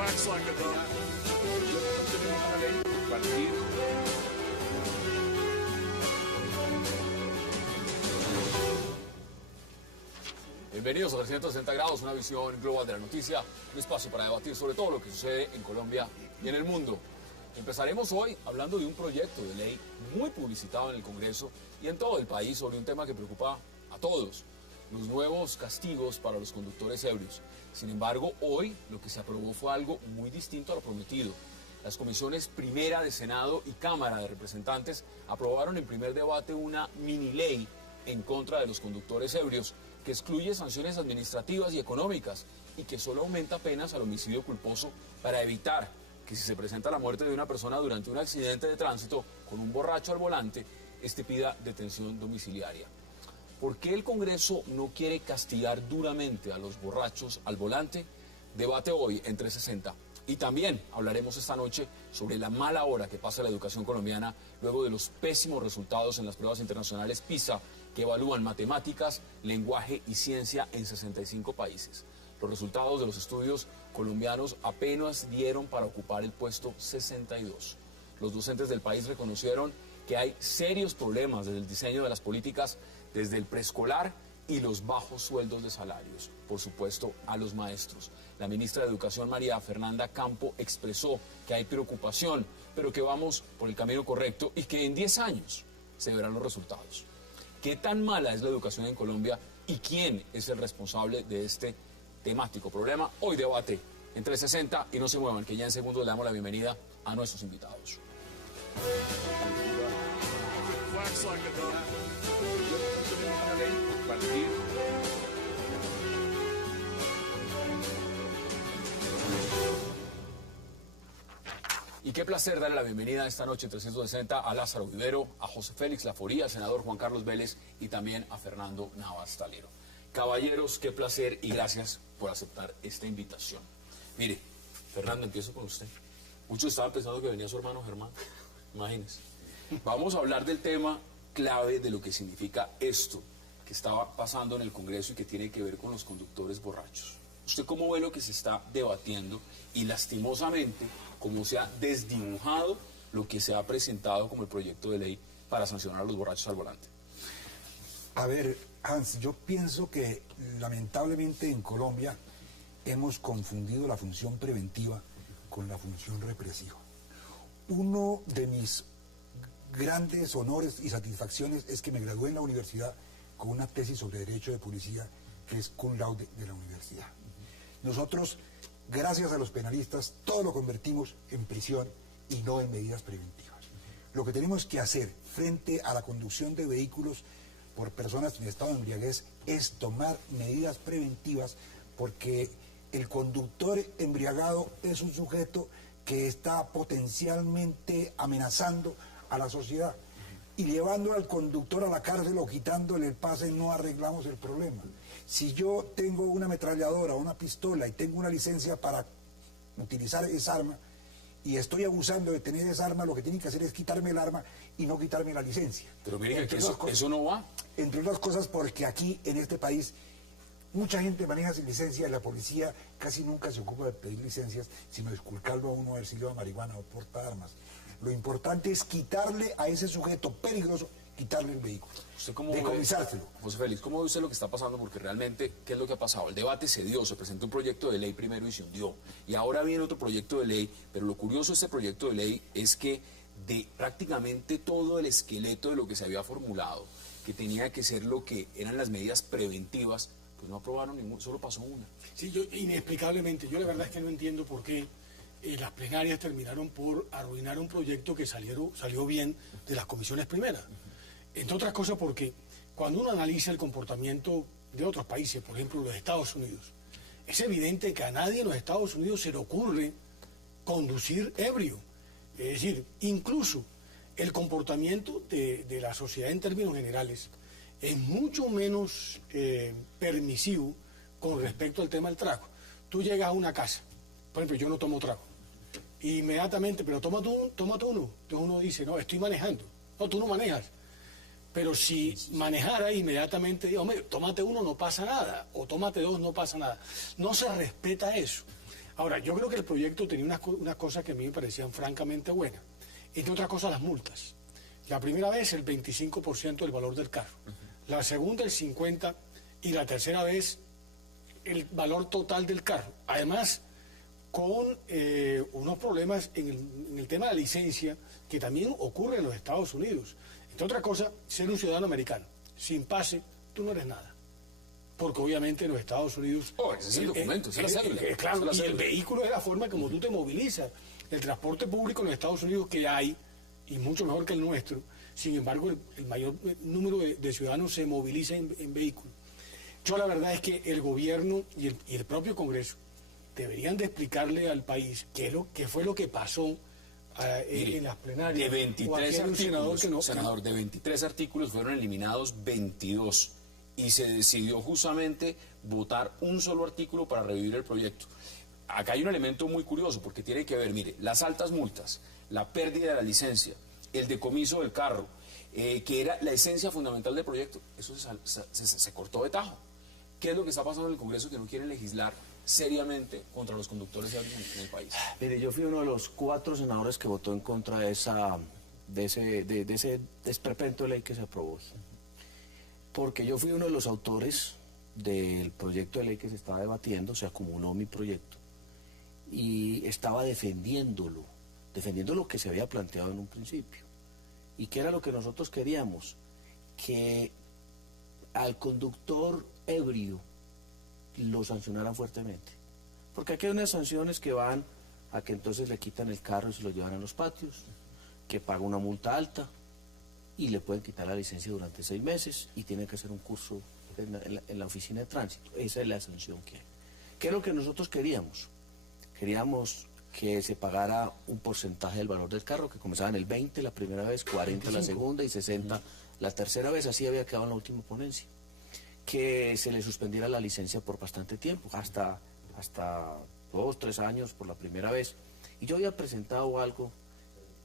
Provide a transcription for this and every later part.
wax like a dog. Bienvenidos a 360 grados, una visión global de la noticia, un espacio para debatir sobre todo lo que sucede en Colombia y en el mundo. Empezaremos hoy hablando de un proyecto de ley muy publicitado en el Congreso y en todo el país sobre un tema que preocupa a todos, los nuevos castigos para los conductores ebrios. Sin embargo, hoy lo que se aprobó fue algo muy distinto a lo prometido. Las comisiones primera de Senado y Cámara de Representantes aprobaron en primer debate una mini ley en contra de los conductores ebrios, que excluye sanciones administrativas y económicas y que solo aumenta penas al homicidio culposo para evitar que si se presenta la muerte de una persona durante un accidente de tránsito con un borracho al volante, este pida detención domiciliaria. ¿Por qué el Congreso no quiere castigar duramente a los borrachos al volante? Debate hoy en 360. Y también hablaremos esta noche sobre la mala hora que pasa la educación colombiana luego de los pésimos resultados en las pruebas internacionales PISA que evalúan matemáticas, lenguaje y ciencia en 65 países. Los resultados de los estudios colombianos apenas dieron para ocupar el puesto 62. Los docentes del país reconocieron que hay serios problemas desde el diseño de las políticas, desde el preescolar y los bajos sueldos de salarios, por supuesto, a los maestros. La ministra de Educación, María Fernanda Campo, expresó que hay preocupación, pero que vamos por el camino correcto y que en 10 años se verán los resultados. ¿Qué tan mala es la educación en Colombia y quién es el responsable de este temático problema? Hoy debate en 360 y no se muevan, que ya en segundos le damos la bienvenida a nuestros invitados. Wax like a dog. Y qué placer darle la bienvenida esta noche en 360 a Lázaro Vivero, a José Félix Laforía, al senador Juan Carlos Vélez y también a Fernando Navas Talero. Caballeros, qué placer y gracias por aceptar esta invitación. Mire, Fernando, empiezo con usted. Muchos estaban pensando que venía su hermano Germán, imagínense. Vamos a hablar del tema clave de lo que significa esto que estaba pasando en el Congreso y que tiene que ver con los conductores borrachos. ¿Usted cómo ve lo que se está debatiendo y lastimosamente cómo se ha desdibujado lo que se ha presentado como el proyecto de ley para sancionar a los borrachos al volante? A ver, Hans, yo pienso que lamentablemente en Colombia hemos confundido la función preventiva con la función represiva. Uno de mis grandes honores y satisfacciones es que me gradué en la universidad con una tesis sobre Derecho de Policía que es cum laude de la universidad. Nosotros, gracias a los penalistas, todo lo convertimos en prisión y no en medidas preventivas. Lo que tenemos que hacer frente a la conducción de vehículos por personas en estado de embriaguez es tomar medidas preventivas, porque el conductor embriagado es un sujeto que está potencialmente amenazando a la sociedad. Y llevando al conductor a la cárcel o quitándole el pase no arreglamos el problema. Si yo tengo una ametralladora o una pistola y tengo una licencia para utilizar esa arma y estoy abusando de tener esa arma, lo que tienen que hacer es quitarme el arma y no quitarme la licencia. Pero miren que eso no va. Entre otras cosas porque aquí en este país mucha gente maneja sin licencia y la policía casi nunca se ocupa de pedir licencias, sino de esculcarlo a uno a ver si lleva marihuana o porta armas. Lo importante es quitarle a ese sujeto peligroso, quitarle el vehículo, decomisárselo. José Félix, ¿cómo ve usted lo que está pasando? Porque realmente, ¿qué es lo que ha pasado? El debate se dio, se presentó un proyecto de ley primero y se hundió. Y ahora viene otro proyecto de ley, pero lo curioso de este proyecto de ley es que de prácticamente todo el esqueleto de lo que se había formulado, que tenía que ser lo que eran las medidas preventivas, pues no aprobaron ningún, solo pasó una. Sí, yo inexplicablemente, yo la verdad es que no entiendo por qué las plenarias terminaron por arruinar un proyecto que salió bien de las comisiones primeras. Entre otras cosas porque cuando uno analiza el comportamiento de otros países, por ejemplo los Estados Unidos, es evidente que a nadie en los Estados Unidos se le ocurre conducir ebrio. Es decir, incluso el comportamiento de la sociedad en términos generales es mucho menos permisivo con respecto al tema del trago. Tú llegas a una casa, por ejemplo, yo no tomo trago, inmediatamente, pero tómate uno. Entonces uno dice, no, estoy manejando. No, tú no manejas. Pero si manejara inmediatamente, digo, hombre, tómate uno, no pasa nada, o tómate dos, no pasa nada. No se respeta eso. Ahora, yo creo que el proyecto tenía unas cosas que a mí me parecían francamente buenas. Entre otras cosas, las multas. La primera vez, el 25% del valor del carro. La segunda, el 50%. Y la tercera vez, el valor total del carro. Además, con unos problemas en el tema de la licencia que también ocurre en los Estados Unidos. Entre otras cosas, ser un ciudadano americano sin pase, tú no eres nada. Porque obviamente en los Estados Unidos... Ese es el documento, esa es la cédula. Claro, Esa es la y el cédula. vehículo es la forma como tú te movilizas. El transporte público en los Estados Unidos que hay, y mucho mejor que el nuestro, sin embargo, el mayor número de ciudadanos se moviliza en vehículos. Yo la verdad es que el gobierno y el propio Congreso deberían de explicarle al país qué fue lo que pasó Mire, en las plenarias. de 23 senador artículos, que no, senador, de 23 artículos fueron eliminados 22 y se decidió justamente votar un solo artículo para revivir el proyecto. Acá hay un elemento muy curioso porque tiene que ver, mire, las altas multas, la pérdida de la licencia, el decomiso del carro, que era la esencia fundamental del proyecto, eso se cortó de tajo. ¿Qué es lo que está pasando en el Congreso que no quieren legislar seriamente contra los conductores ebrios en el país? Mire, yo fui uno de los 4 senadores que votó en contra de ese esperpento de ley que se aprobó. Porque yo fui uno de los autores del proyecto de ley que se estaba debatiendo, se acumuló mi proyecto, y estaba defendiendo lo que se había planteado en un principio. ¿Y qué era lo que nosotros queríamos? Que al conductor ebrio lo sancionaran fuertemente. Porque aquí hay unas sanciones que van a que entonces le quitan el carro y se lo llevan a los patios, que paga una multa alta y le pueden quitar la licencia durante 6 meses y tiene que hacer un curso en la oficina de tránsito. Esa es la sanción que hay. ¿Qué es lo que nosotros queríamos? Queríamos que se pagara un porcentaje del valor del carro, que comenzaba en el 20 la primera vez, 40 la segunda y 60 la tercera vez. Así había quedado en la última ponencia. Que se le suspendiera la licencia por bastante tiempo, hasta 2, 3 años por la primera vez. Y yo había presentado algo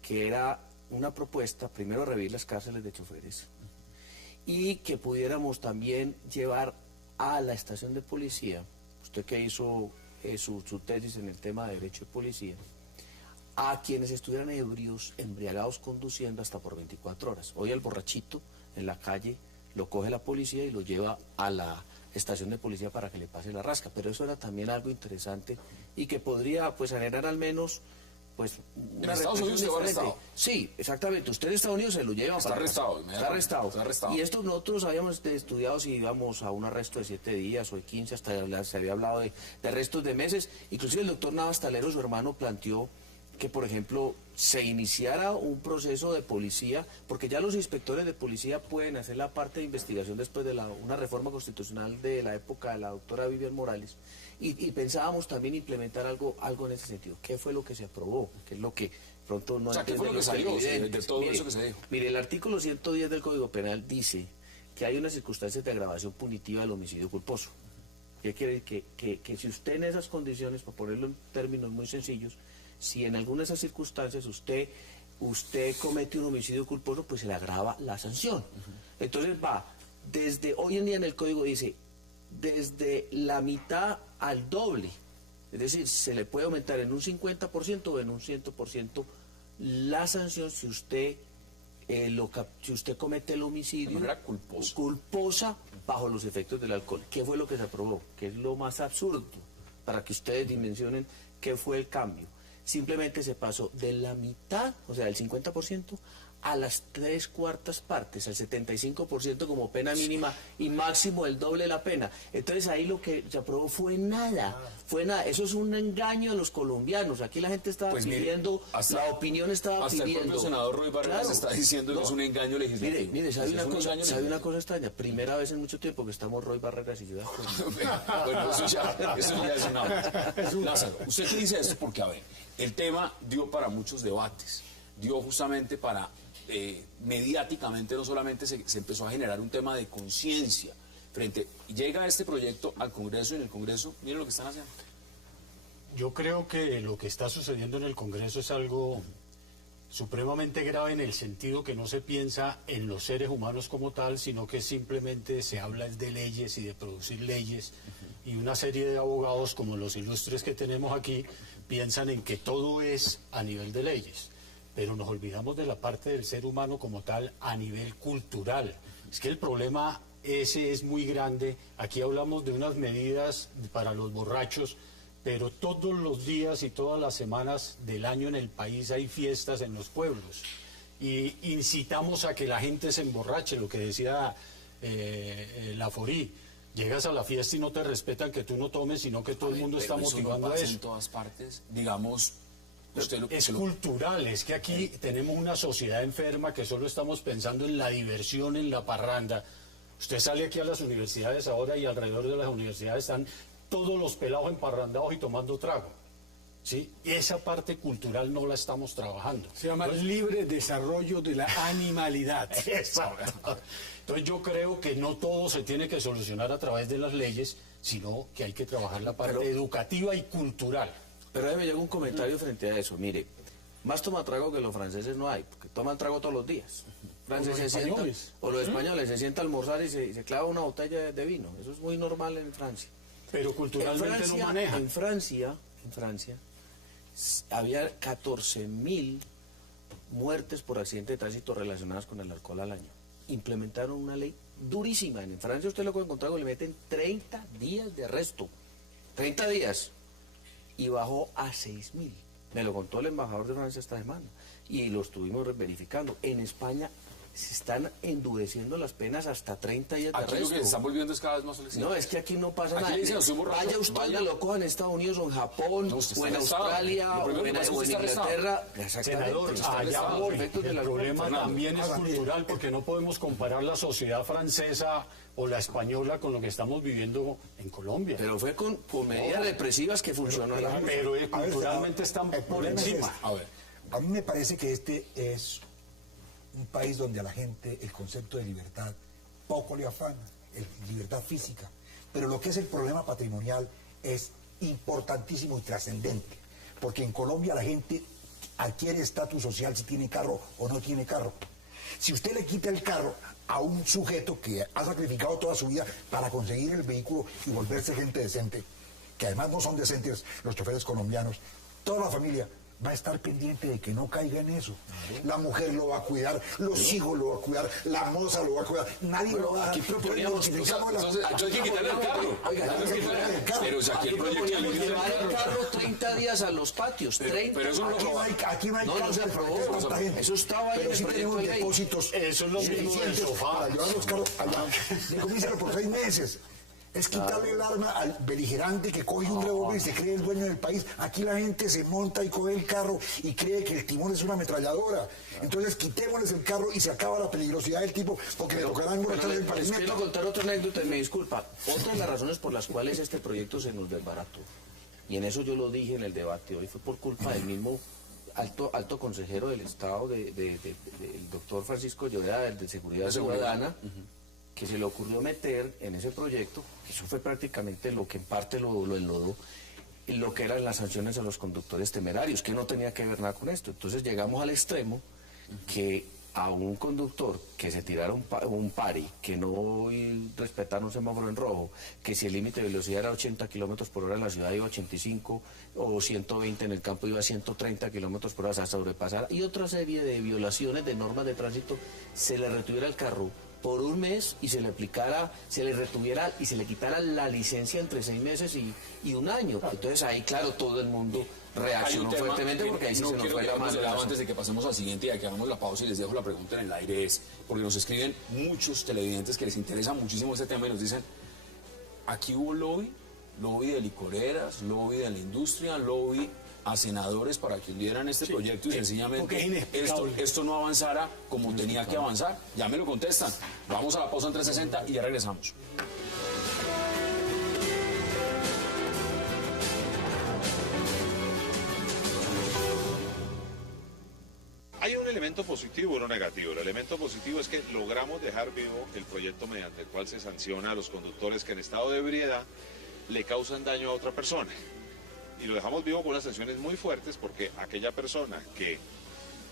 que era una propuesta, primero revivir las cárceles de choferes y que pudiéramos también llevar a la estación de policía, usted que hizo su tesis en el tema de derecho de policía, a quienes estuvieran ebrios, embriagados conduciendo hasta por 24 horas. Hoy el borrachito en la calle lo coge la policía y lo lleva a la estación de policía para que le pase la rasca, pero eso era también algo interesante y que podría pues generar al menos pues ¿En Estados Unidos se va arrestado? Sí, exactamente. Usted en Estados Unidos se lo lleva Está para arrestado, Está arrestado. está arrestado. Y esto nosotros habíamos estudiado si íbamos a un arresto de 7 días o de 15, hasta se había hablado de arrestos de meses. Inclusive el doctor Navas Talero, su hermano, planteó que, por ejemplo, se iniciara un proceso de policía, porque ya los inspectores de policía pueden hacer la parte de investigación después de una reforma constitucional de la época de la doctora Vivian Morales, y pensábamos también implementar algo en ese sentido. ¿Qué fue lo que se aprobó? ¿Qué es lo que pronto no O sea, ¿qué fue lo entienden que los salió de televidentes? todo eso que se dijo? Mire, el artículo 110 del Código Penal dice que hay unas circunstancias de agravación punitiva del homicidio culposo. ¿Qué quiere decir? Que si usted en esas condiciones, para ponerlo en términos muy sencillos, si en alguna de esas circunstancias usted comete un homicidio culposo, pues se le agrava la sanción. Entonces va, desde hoy en día en el código dice, desde la mitad al doble, es decir, se le puede aumentar en un 50% o en un 100% la sanción si usted comete el homicidio De manera culposa. bajo los efectos del alcohol. ¿Qué fue lo que se aprobó? Que es lo más absurdo, para que ustedes dimensionen qué fue el cambio. Simplemente se pasó de la mitad, o sea, del 50%, a las 3/4 partes, al 75% como pena mínima y máximo el doble de la pena. Entonces ahí lo que se aprobó fue nada. Eso es un engaño a los colombianos. Aquí la gente estaba Pues mire, pidiendo, la opinión estaba hasta pidiendo. el propio senador Roy Barreras Claro. está diciendo que es un engaño legislativo. Mire, ¿sabe Pues es un engaño una legislativo. cosa extraña? Primera vez en mucho tiempo que estamos Roy Barreras y yo de acuerdo. Bueno, eso ya es una... Lázaro, usted qué dice esto porque, a ver, el tema dio para muchos debates, dio justamente para, mediáticamente no solamente se empezó a generar un tema de conciencia llega este proyecto al Congreso y en el Congreso, miren lo que están haciendo. Yo creo que lo que está sucediendo en el Congreso es algo supremamente grave en el sentido que no se piensa en los seres humanos como tal, sino que simplemente se habla de leyes y de producir leyes, y una serie de abogados como los ilustres que tenemos aquí piensan en que todo es a nivel de leyes, pero nos olvidamos de la parte del ser humano como tal a nivel cultural. Es que el problema ese es muy grande. Aquí hablamos de unas medidas para los borrachos, pero todos los días y todas las semanas del año en el país hay fiestas en los pueblos y incitamos a que la gente se emborrache, lo que decía Laforí. Llegas a la fiesta y no te respetan que tú no tomes, sino que todo el mundo está Pero eso motivando no a pasa eso. en todas partes, digamos, usted Es cultural, es que aquí tenemos una sociedad enferma que solo estamos pensando en la diversión, en la parranda. Usted sale aquí a las universidades ahora y alrededor de las universidades están todos los pelados emparrandados y tomando trago. ¿Sí? Esa parte cultural no la estamos trabajando. Se llama libre desarrollo de la animalidad. Exacto. Entonces yo creo que no todo se tiene que solucionar a través de las leyes, sino que hay que trabajar la parte educativa y cultural. Pero ahí me llega un comentario frente a eso. Mire, más tomatrago que los franceses no hay, porque toman trago todos los días. Francés se sienta, o los españoles se sienta a almorzar y se clava una botella de vino. Eso es muy normal en Francia. Pero culturalmente no manejan. En Francia había 14.000 muertes por accidente de tránsito relacionadas con el alcohol al año. Implementaron una ley durísima. En Francia usted lo puede encontrar, le meten 30 días de arresto. 30 días. Y bajó a 6.000. Me lo contó el embajador de Francia esta semana. Y lo estuvimos verificando. En España se están endureciendo las penas hasta 30 días de aquí arresto. lo que se están volviendo es cada vez más flexibles. No, es que aquí no pasa Aquí nada. le dicen, "Soy borracho, Vaya usted vaya". donde lo cojan en Estados Unidos o en Japón No, usted o en está arrestado. Australia Lo o primero en, que pasa es que o en usted está Inglaterra. Exactamente. Senador, Está allá arrestado voy. por efectos del El alcohol. problema Fernando. también es cultural, porque no podemos comparar la sociedad francesa o la española con lo que estamos viviendo en Colombia. Pero fue con medidas represivas que funcionó. Pero A ver, culturalmente están el por problema es encima. este. A ver, A mí me parece que este es un país donde a la gente el concepto de libertad poco le afana, libertad física, pero lo que es el problema patrimonial es importantísimo y trascendente, porque en Colombia la gente adquiere estatus social si tiene carro o no tiene carro. Si usted le quita el carro a un sujeto que ha sacrificado toda su vida para conseguir el vehículo y volverse gente decente, que además no son decentes los choferes colombianos, toda la familia va a estar pendiente de que no caiga en eso. La mujer lo va a cuidar, los hijos lo va a cuidar, la moza lo va a cuidar, nadie lo va a... aquí proponíamos... entonces hay que quitarle el carro. Pero si aquí el proyecto Proponíamos elimina el llevar el carro. carro 30 días a los patios. 30. pero eso no lo Aquí no hay, aquí no hay No, no se cárcel para aprobó. meter tanta gente. Eso estaba ahí en Pero el sí proyecto tenemos de ley. depósitos Eso es lo mismo del suficientes sofá. para llevar los carros allá. Decomíselo por 6 meses. Es quitarle el arma al beligerante que coge un revólver y se cree el dueño del país. Aquí la gente se monta y coge el carro y cree que el timón es una ametralladora. Entonces quitémosles el carro y se acaba la peligrosidad del tipo porque le tocará emborrachar el Les quiero pavimento. contar otra anécdota y me disculpa. Otra de las razones por las cuales este proyecto se nos desbarató, y en eso yo lo dije en el debate hoy, fue por culpa del mismo alto consejero del Estado, del doctor Francisco Lloreda, de Seguridad Ciudadana, que se le ocurrió meter en ese proyecto, eso fue prácticamente lo que en parte lo enlodó, lo que eran las sanciones a los conductores temerarios, que no tenía que ver nada con esto. Entonces llegamos al extremo que a un conductor que se tirara un pari, que no respetara un semáforo en rojo, que si el límite de velocidad era 80 kilómetros por hora en la ciudad iba a 85 o 120 en el campo iba a 130 kilómetros por hora, o sea, sobrepasar, y otra serie de violaciones de normas de tránsito, se le retuviera el carro por un mes y se le aplicara, se le retuviera y se le quitara la licencia entre 6 meses y un año. Entonces ahí, claro, todo el mundo reaccionó fuertemente porque ahí sí no se nos quiero fue la quedarnos de lado mano. antes de que pasemos al siguiente y a que hagamos la pausa y les dejo la pregunta en el aire, es porque nos escriben muchos televidentes que les interesa muchísimo este tema y nos dicen, aquí hubo lobby de licoreras, lobby de la industria, lobby a senadores para que hundieran este proyecto y porque es sencillamente inexplicable. esto no avanzara como tenía que avanzar. Ya me lo contestan. Vamos a la pausa en 360 y ya regresamos. Hay un elemento positivo y uno negativo. El elemento positivo es que logramos dejar vivo el proyecto mediante el cual se sanciona a los conductores que en estado de ebriedad le causan daño a otra persona. Y lo dejamos vivo con unas sanciones muy fuertes porque aquella persona que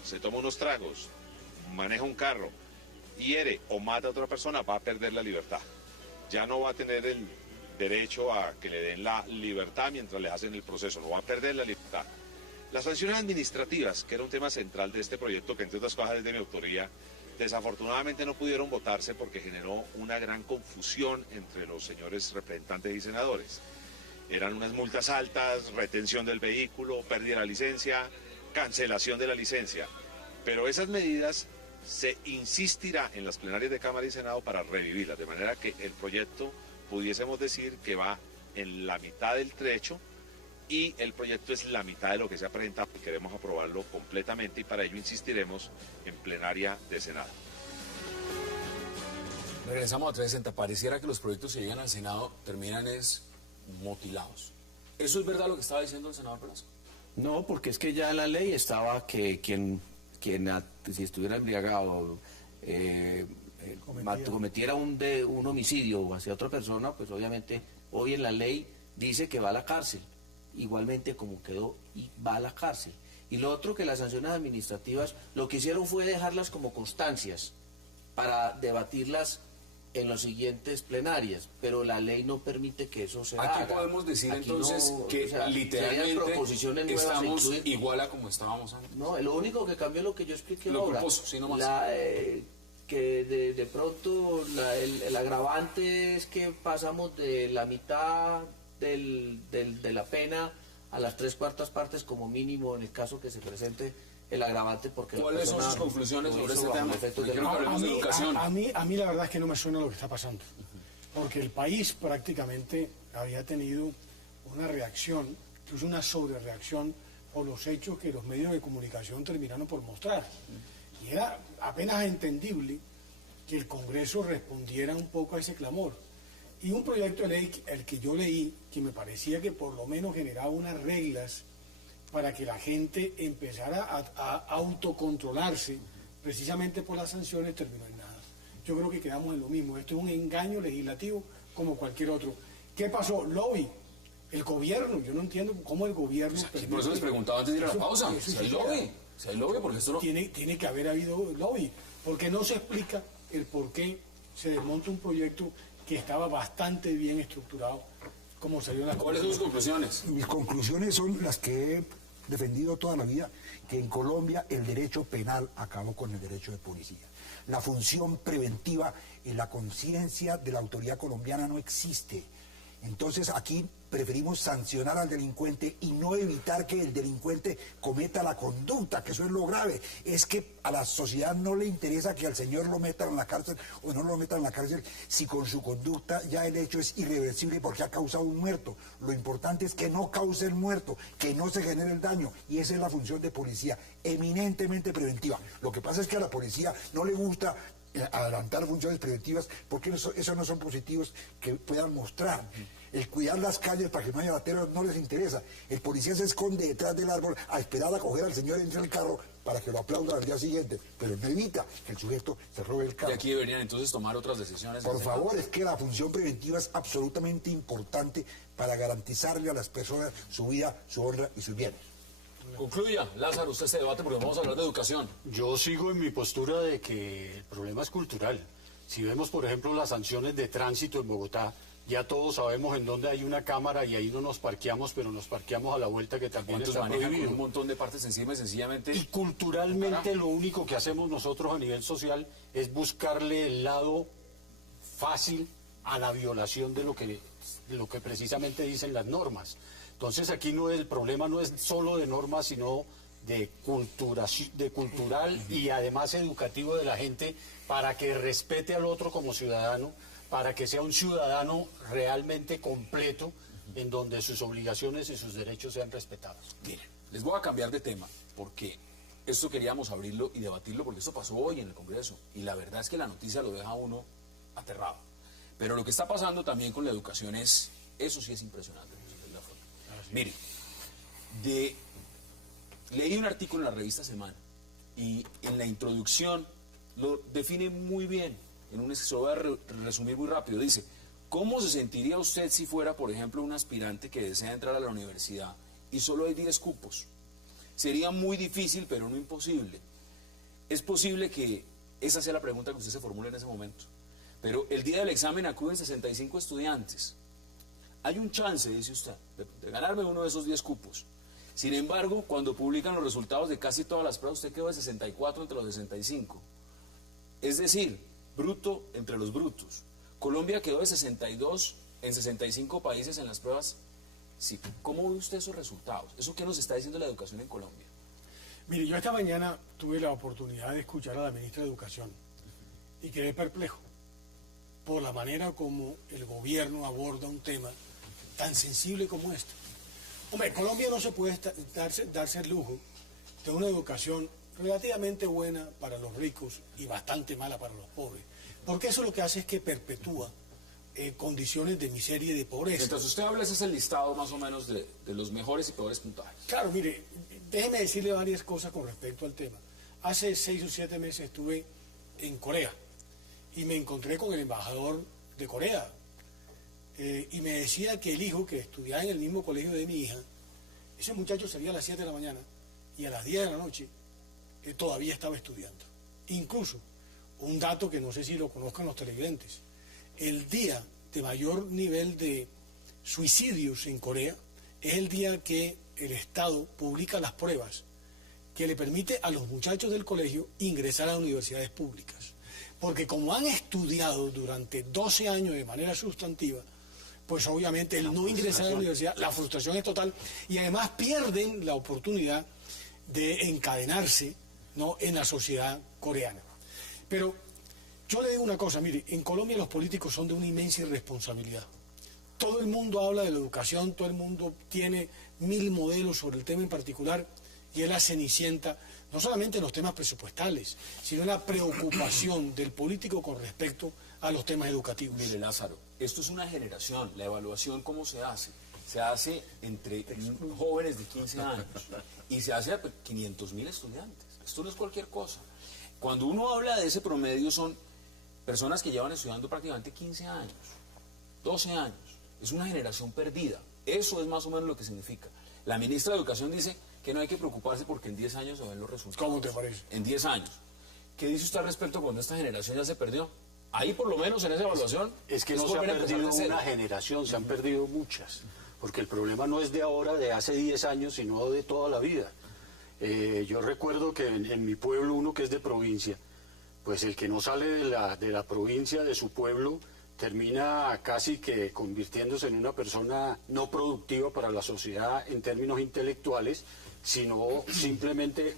se toma unos tragos, maneja un carro, hiere o mata a otra persona, va a perder la libertad. Ya no va a tener el derecho a que le den la libertad mientras le hacen el proceso, no va a perder la libertad. Las sanciones administrativas, que era un tema central de este proyecto, que entre otras cosas es de mi autoría, desafortunadamente no pudieron votarse porque generó una gran confusión entre los señores representantes y senadores. Eran unas multas altas, retención del vehículo, pérdida de la licencia, cancelación de la licencia. Pero esas medidas se insistirá en las plenarias de Cámara y Senado para revivirlas, de manera que el proyecto pudiésemos decir que va en la mitad del trecho y el proyecto es la mitad de lo que se ha presentado y queremos aprobarlo completamente y para ello insistiremos en plenaria de Senado. Regresamos a 360. Pareciera que los proyectos que llegan al Senado terminan mutilados. ¿Eso es verdad lo que estaba diciendo el senador Velasco? No, porque es que ya en la ley estaba que quien si estuviera embriagado cometiera un homicidio hacia otra persona, pues obviamente hoy en la ley dice que va a la cárcel, igualmente como quedó, y va a la cárcel. Y lo otro, que las sanciones administrativas lo que hicieron fue dejarlas como constancias para debatirlas en los siguientes plenarias, pero la ley no permite que eso se haga. Aquí podemos decir Aquí entonces no, que o sea, literalmente proposiciones nuevas estamos igual a como estábamos antes. No, lo único que cambió es lo que yo expliqué Lo ahora. propuso, sí, no más. Que de pronto el agravante es que pasamos de la mitad de la pena a las 3/4 partes como mínimo en el caso que se presente el agravante, porque ¿cuáles son sus conclusiones sobre este tema? A mí la verdad es que no me suena lo que está pasando, porque el país prácticamente había tenido una reacción, que es una sobrereacción por los hechos que los medios de comunicación terminaron por mostrar. Y era apenas entendible que el Congreso respondiera un poco a ese clamor. Y un proyecto de ley, el que yo leí, que me parecía que por lo menos generaba unas reglas para que la gente empezara a autocontrolarse precisamente por las sanciones, terminó en nada. Yo creo que quedamos en lo mismo. Esto es un engaño legislativo como cualquier otro. ¿Qué pasó? Lobby. El gobierno, yo no entiendo cómo el gobierno... Pues por eso les preguntaba antes de ir a la pausa. Si hay lobby. Si hay lobby, porque esto no... Tiene que haber habido lobby. Porque no se explica el por qué se desmonta un proyecto que estaba bastante bien estructurado, como salió en la... ¿Cuáles son sus conclusiones? Mis conclusiones son las que he defendido toda la vida, que en Colombia el derecho penal acabó con el derecho de policía. La función preventiva en la conciencia de la autoridad colombiana no existe. Entonces aquí preferimos sancionar al delincuente y no evitar que el delincuente cometa la conducta, que eso es lo grave. Es que a la sociedad no le interesa que al señor lo metan en la cárcel o no lo metan en la cárcel si con su conducta ya el hecho es irreversible porque ha causado un muerto. Lo importante es que no cause el muerto, que no se genere el daño, y esa es la función de policía, eminentemente preventiva. Lo que pasa es que a la policía no le gusta adelantar funciones preventivas porque eso no son positivos que puedan mostrar. El cuidar las calles para que no haya bateros no les interesa. El policía se esconde detrás del árbol a esperar a coger al señor entre el carro para que lo aplaudan al día siguiente, pero no evita que el sujeto se robe el carro. Y aquí deberían entonces tomar otras decisiones. Por favor, es que la función preventiva es absolutamente importante para garantizarle a las personas su vida, su honra y sus bienes. Concluya, Lázaro, usted se debate porque vamos a hablar de educación. Yo sigo en mi postura de que el problema es cultural. Si vemos, por ejemplo, las sanciones de tránsito en Bogotá, ya todos sabemos en dónde hay una cámara y ahí no nos parqueamos, pero nos parqueamos a la vuelta, que también ¿Cuántos está manejan con prohibido. un montón de partes encima y sencillamente... Y culturalmente lo único que hacemos nosotros a nivel social es buscarle el lado fácil a la violación de lo que precisamente dicen las normas. Entonces aquí el problema no es solo de normas, sino de cultural y además educativo de la gente, para que respete al otro como ciudadano, para que sea un ciudadano realmente completo, en donde sus obligaciones y sus derechos sean respetados. Miren, les voy a cambiar de tema, porque esto queríamos abrirlo y debatirlo, porque esto pasó hoy en el Congreso, y la verdad es que la noticia lo deja a uno aterrado. Pero lo que está pasando también con la educación eso sí es impresionante. Mire, leí un artículo en la revista Semana y en la introducción lo define muy bien. Se lo voy a resumir muy rápido. Dice, ¿cómo se sentiría usted si fuera, por ejemplo, un aspirante que desea entrar a la universidad y solo hay 10 cupos? Sería muy difícil, pero no imposible. es posible que esa sea la pregunta que usted se formule en ese momento. Pero el día del examen acuden 65 estudiantes. Hay un chance, dice usted, de ganarme uno de esos 10 cupos. Sin embargo, cuando publican los resultados de casi todas las pruebas, usted quedó de 64 entre los 65. Es decir, bruto entre los brutos. Colombia quedó de 62 en 65 países en las pruebas. Sí. ¿Cómo ve usted esos resultados? ¿Eso qué nos está diciendo la educación en Colombia? Mire, yo esta mañana tuve la oportunidad de escuchar a la ministra de Educación y quedé perplejo por la manera como el gobierno aborda un tema tan sensible como este. Hombre, Colombia no se puede darse el lujo de una educación relativamente buena para los ricos y bastante mala para los pobres, porque eso lo que hace es que perpetúa condiciones de miseria y de pobreza. Mientras usted habla, ese es el listado más o menos de los mejores y peores puntajes. Claro, mire, déjeme decirle varias cosas con respecto al tema. Hace 6 o 7 meses estuve en Corea y me encontré con el embajador de Corea y me decía que el hijo que estudiaba en el mismo colegio de mi hija, ese muchacho salía a las 7 de la mañana y a las 10 de la noche todavía estaba estudiando. Incluso, un dato que no sé si lo conozcan los televidentes, el día de mayor nivel de suicidios en Corea es el día que el Estado publica las pruebas que le permite a los muchachos del colegio ingresar a universidades públicas. Porque como han estudiado durante 12 años de manera sustantiva, pues obviamente el no ingresar a la universidad, la frustración es total, y además pierden la oportunidad de encadenarse, ¿no?, en la sociedad coreana. Pero yo le digo una cosa, mire, en Colombia los políticos son de una inmensa irresponsabilidad. Todo el mundo habla de la educación, todo el mundo tiene 1000 modelos sobre el tema en particular, y es la cenicienta, no solamente en los temas presupuestales, sino en la preocupación del político con respecto a los temas educativos. Mire, Lázaro, esto es una generación. La evaluación, ¿cómo se hace? Se hace entre jóvenes de 15 años y se hace a 500.000 estudiantes. Esto no es cualquier cosa. Cuando uno habla de ese promedio son personas que llevan estudiando prácticamente 15 años, 12 años. Es una generación perdida. Eso es más o menos lo que significa. La ministra de Educación dice que no hay que preocuparse porque en 10 años se ven los resultados. ¿Cómo te parece? En 10 años. ¿Qué dice usted al respecto cuando esta generación ya se perdió? Ahí por lo menos en esa evaluación... Es que no se ha perdido una generación, se han perdido muchas. Porque el problema no es de ahora, de hace 10 años, sino de toda la vida. Yo recuerdo que en mi pueblo, uno que es de provincia, pues el que no sale de la provincia, de su pueblo, termina casi que convirtiéndose en una persona no productiva para la sociedad en términos intelectuales, sino simplemente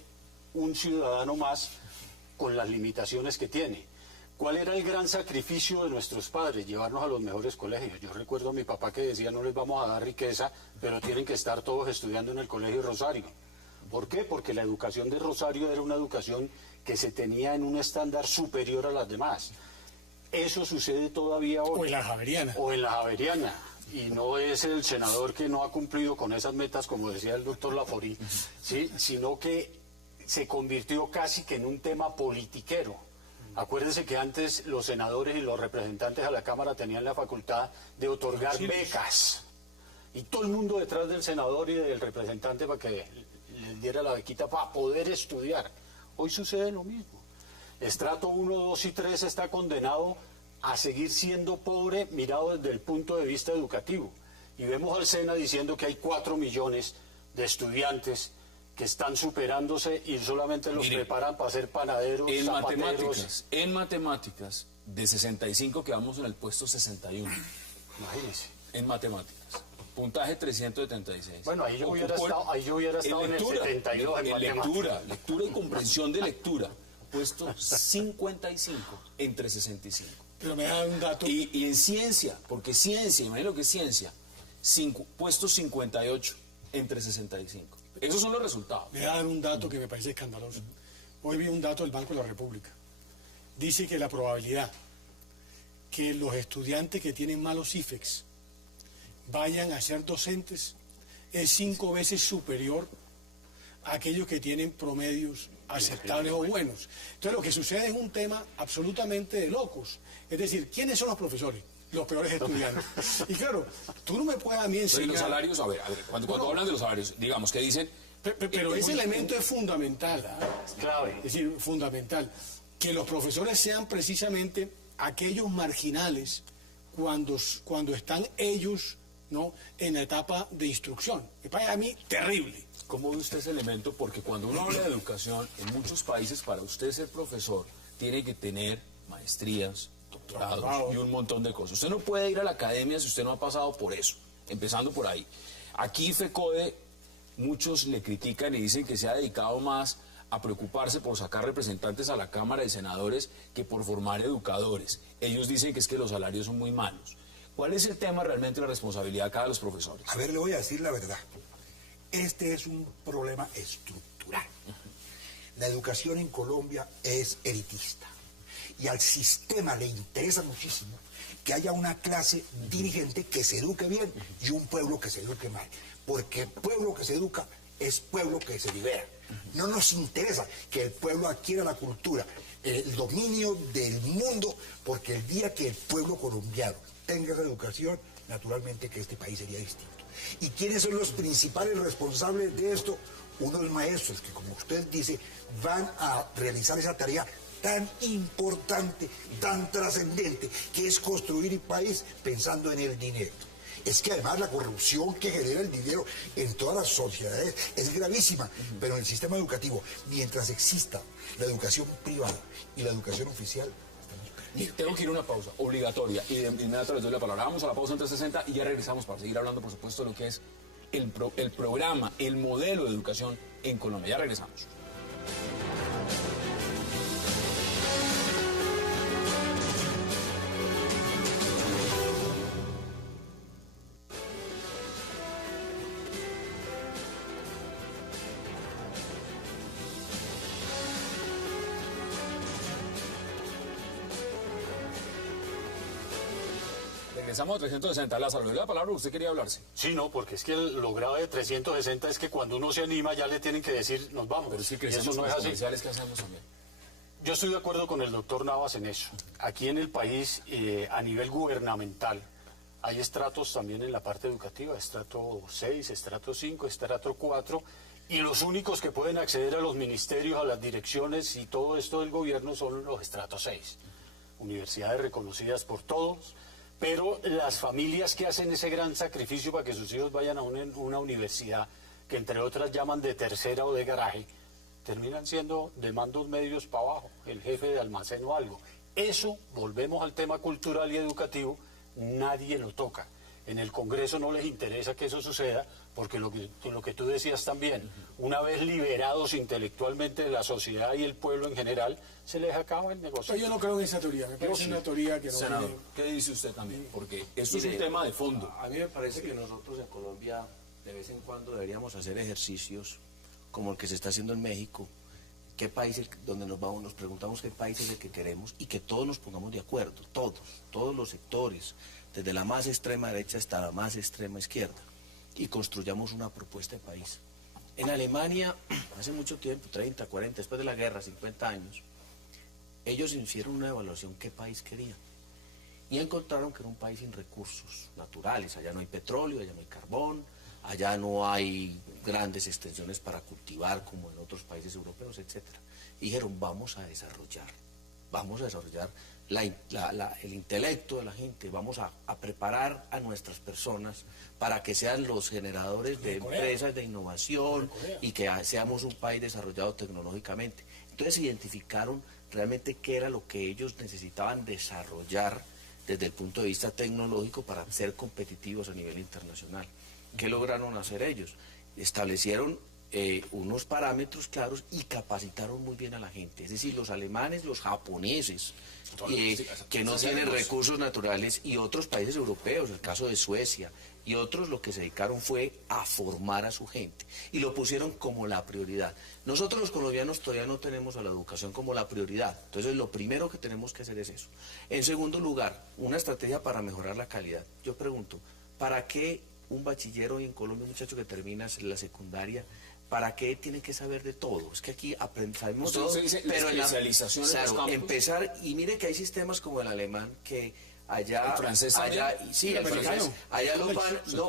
un ciudadano más con las limitaciones que tiene. ¿Cuál era el gran sacrificio de nuestros padres? Llevarnos a los mejores colegios. Yo recuerdo a mi papá que decía, no les vamos a dar riqueza, pero tienen que estar todos estudiando en el Colegio Rosario. ¿Por qué? Porque la educación de Rosario era una educación que se tenía en un estándar superior a las demás. Eso sucede todavía hoy. O en la Javeriana. O en la Javeriana. Y no es el senador que no ha cumplido con esas metas, como decía el doctor Laforí, ¿sí?, sino que se convirtió casi que en un tema politiquero. Acuérdense que antes los senadores y los representantes a la Cámara tenían la facultad de otorgar becas. Y todo el mundo detrás del senador y del representante para que les diera la bequita para poder estudiar. Hoy sucede lo mismo. Estrato 1, 2 y 3 está condenado a seguir siendo pobre mirado desde el punto de vista educativo. Y vemos al SENA diciendo que hay 4 millones de estudiantes que están superándose y solamente los preparan para ser panaderos, zapateros. En matemáticas, de 65 quedamos en el puesto 61. Imagínense. En matemáticas. Puntaje 376. Bueno, ahí yo hubiera estado en el 72 en matemáticas. Lectura y comprensión de lectura. Puesto 55 entre 65. Pero me da un dato. Y en ciencia, porque ciencia, imagínate lo que es ciencia, puesto 58 entre 65. Esos son los resultados. Me da un dato que me parece escandaloso. Hoy vi un dato del Banco de la República. Dice que la probabilidad que los estudiantes que tienen malos IFEX vayan a ser docentes es 5 veces superior a aquellos que tienen promedios aceptables o buenos. Entonces lo que sucede es un tema absolutamente de locos. Es decir, ¿quiénes son los profesores? los peores estudiantes. Y claro, tú no me puedes a mí Pero y enseñar... los salarios, a ver, cuando hablan de los salarios, digamos que dicen... Pero ese elemento es fundamental, ¿ah? Clave. Es decir, fundamental. Que los profesores sean precisamente aquellos marginales cuando están ellos, ¿no?, en la etapa de instrucción. Me parece a mí terrible. ¿Cómo ve usted ese elemento? Porque cuando uno habla de educación, en muchos países, para usted ser profesor, tiene que tener maestrías, doctorados y un montón de cosas. Usted no puede ir a la academia si usted no ha pasado por eso, empezando por ahí. Aquí FECODE, muchos le critican y dicen que se ha dedicado más a preocuparse por sacar representantes a la Cámara de Senadores que por formar educadores. Ellos dicen que es que los salarios son muy malos. ¿Cuál es el tema realmente de la responsabilidad acá de los profesores? A ver, le voy a decir la verdad. Este es un problema estructural. La educación en Colombia es elitista. Y al sistema le interesa muchísimo que haya una clase dirigente que se eduque bien y un pueblo que se eduque mal. Porque el pueblo que se educa es pueblo que se libera. No nos interesa que el pueblo adquiera la cultura, el dominio del mundo, porque el día que el pueblo colombiano tenga esa educación, naturalmente que este país sería distinto. ¿Y quiénes son los principales responsables de esto? Unos maestros que, como usted dice, van a realizar esa tarea tan importante, tan trascendente, que es construir el país pensando en el dinero. Es que además la corrupción que genera el dinero en todas las sociedades es gravísima, pero en el sistema educativo, mientras exista la educación privada y la educación oficial, Tengo que ir a una pausa obligatoria y de inmediato les doy la palabra. Vamos a la pausa en 360 y ya regresamos para seguir hablando, por supuesto, de lo que es el programa, el modelo de educación en Colombia. Ya regresamos. Regresamos a 360. Lázaro, le doy la palabra, usted quería hablarse. Sí, no, porque es que lo grave de 360 es que cuando uno se anima ya le tienen que decir, nos vamos. Pero sí Y que eso son no es los así. comerciales que hacemos también. Yo estoy de acuerdo con el doctor Navas en eso. Aquí en el país, a nivel gubernamental, hay estratos también en la parte educativa, estrato 6, estrato 5, estrato 4, y los únicos que pueden acceder a los ministerios, a las direcciones y todo esto del gobierno son los estratos 6. Universidades reconocidas por todos, pero las familias que hacen ese gran sacrificio para que sus hijos vayan a una universidad, que entre otras llaman de tercera o de garaje, terminan siendo de mandos medios para abajo, el jefe de almacén o algo. Eso, volvemos al tema cultural y educativo, nadie lo toca. En el Congreso no les interesa que eso suceda, porque lo que tú decías también, una vez liberados intelectualmente de la sociedad y el pueblo en general, se les acaba el negocio. Pero yo no creo en esa teoría, me parece una teoría que no Senador, tiene... ¿qué dice usted también? Porque esto es Mire, un tema de fondo. A mí me parece que nosotros en Colombia de vez en cuando deberíamos hacer ejercicios como el que se está haciendo en México. ¿Qué país es donde nos vamos? Nos preguntamos qué país es el que queremos y que todos nos pongamos de acuerdo, todos los sectores, desde la más extrema derecha hasta la más extrema izquierda, y construyamos una propuesta de país. En Alemania, hace mucho tiempo, 30, 40, después de la guerra, 50 años, ellos hicieron una evaluación qué país querían y encontraron que era un país sin recursos naturales. Allá no hay petróleo, allá no hay carbón, allá no hay grandes extensiones para cultivar como en otros países europeos, etc. Y dijeron, vamos a desarrollar el intelecto de la gente, vamos a preparar a nuestras personas para que sean los generadores de empresas de innovación y que seamos un país desarrollado tecnológicamente. Entonces identificaron realmente qué era lo que ellos necesitaban desarrollar desde el punto de vista tecnológico para ser competitivos a nivel internacional. ¿Qué lograron hacer ellos? Establecieron unos parámetros claros y capacitaron muy bien a la gente. Es decir, los alemanes, los japoneses, que no tienen recursos naturales, y otros países europeos, el caso de Suecia, y otros lo que se dedicaron fue a formar a su gente y lo pusieron como la prioridad. Nosotros los colombianos todavía no tenemos a la educación como la prioridad, entonces lo primero que tenemos que hacer es eso. En segundo lugar, una estrategia para mejorar la calidad. Yo pregunto, ¿para qué un bachiller hoy en Colombia, un muchacho que termina la secundaria, ¿para qué tiene que saber de todo? Es que aquí sabemos todo, Dice, pero la especialización empezar, y mire que hay sistemas como el alemán que allá, ¿El francés también? sí, el francés, allá los van, de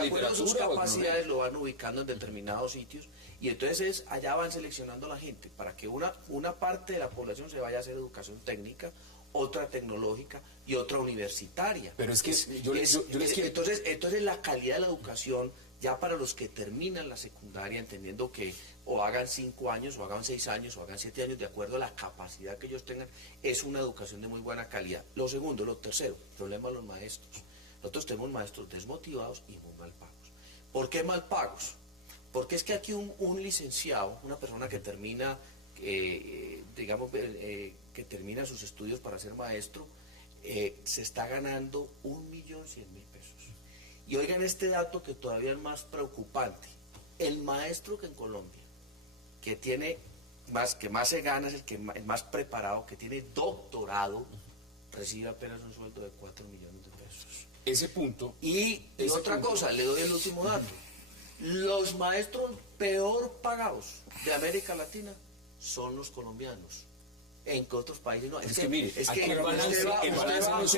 acuerdo a sus capacidades lo van ubicando en determinados sitios, y entonces allá van seleccionando a la gente para que una parte de la población se vaya a hacer educación técnica, otra tecnológica y otra universitaria. Pero es que entonces la calidad de la educación ya para los que terminan la secundaria, entendiendo que o hagan 5 años, o hagan 6 años, o hagan 7 años, de acuerdo a la capacidad que ellos tengan, es una educación de muy buena calidad. Lo segundo, lo tercero, el problema de los maestros. Nosotros tenemos maestros desmotivados y muy mal pagos. ¿Por qué mal pagos? Porque es que aquí un licenciado, una persona que termina, que termina sus estudios para ser maestro, se está ganando 1.100.000 pesos. Y oigan este dato que todavía es más preocupante. El maestro que en Colombia, que más se gana, es el más preparado, que tiene doctorado, recibe apenas un sueldo de 4 millones de pesos. Ese punto... Y otra cosa, le doy el último dato. Los maestros peor pagados de América Latina son los colombianos. En que otros países no. Es que mire, usted va a los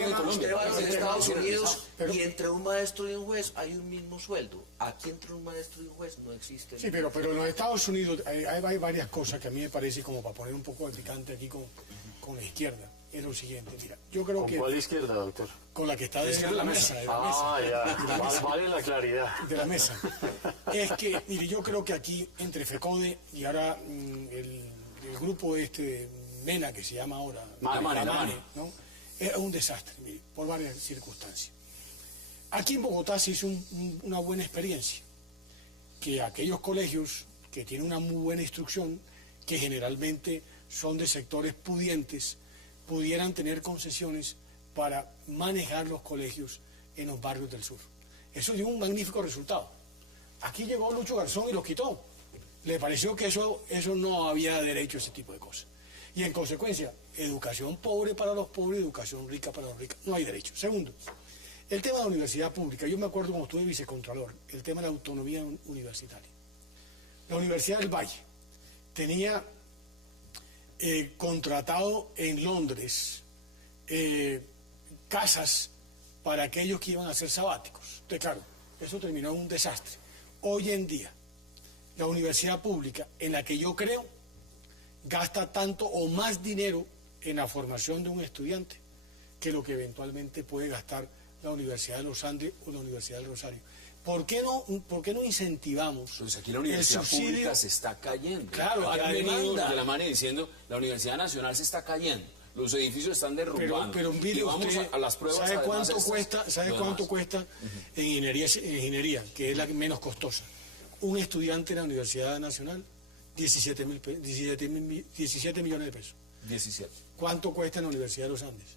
Estados Unidos y entre un maestro y un juez hay un mismo sueldo. Aquí entre un maestro y un juez no existe. Sí, pero en los Estados Unidos hay varias cosas que a mí me parece, como para poner un poco de picante aquí con la izquierda. Es lo siguiente, mira, yo creo que... ¿Con cuál izquierda, doctor? Con la que está de la mesa. Vale la claridad. De la mesa. Es que, mire, yo creo que aquí, entre FECODE y ahora el grupo MENA, que se llama ahora Mane, ¿no? Es un desastre, mire, por varias circunstancias. Aquí en Bogotá se hizo una buena experiencia, que aquellos colegios que tienen una muy buena instrucción, que generalmente son de sectores pudientes, pudieran tener concesiones para manejar los colegios en los barrios del sur. Eso dio un magnífico resultado. Aquí llegó Lucho Garzón y los quitó. Le pareció que eso no había derecho a ese tipo de cosas. Y en consecuencia, educación pobre para los pobres, educación rica para los ricos. No hay derecho. Segundo, el tema de la universidad pública. Yo me acuerdo cuando estuve vicecontralor, el tema de la autonomía universitaria. La Universidad del Valle tenía contratado en Londres casas para aquellos que iban a ser sabáticos. Entonces, claro, eso terminó en un desastre. Hoy en día, la universidad pública, en la que yo creo, gasta tanto o más dinero en la formación de un estudiante que lo que eventualmente puede gastar la Universidad de los Andes o la Universidad del Rosario. ¿Por qué no incentivamos? Pues aquí la universidad pública se está cayendo. Claro, han venido de la mano diciendo, la Universidad Nacional se está cayendo, los edificios están derrumbando. Pero mire, y vamos a las pruebas. ¿Sabe cuánto cuesta en ingeniería, que es la menos costosa? Un estudiante en la Universidad Nacional, 17 millones de pesos. 17. ¿Cuánto cuesta en la Universidad de los Andes?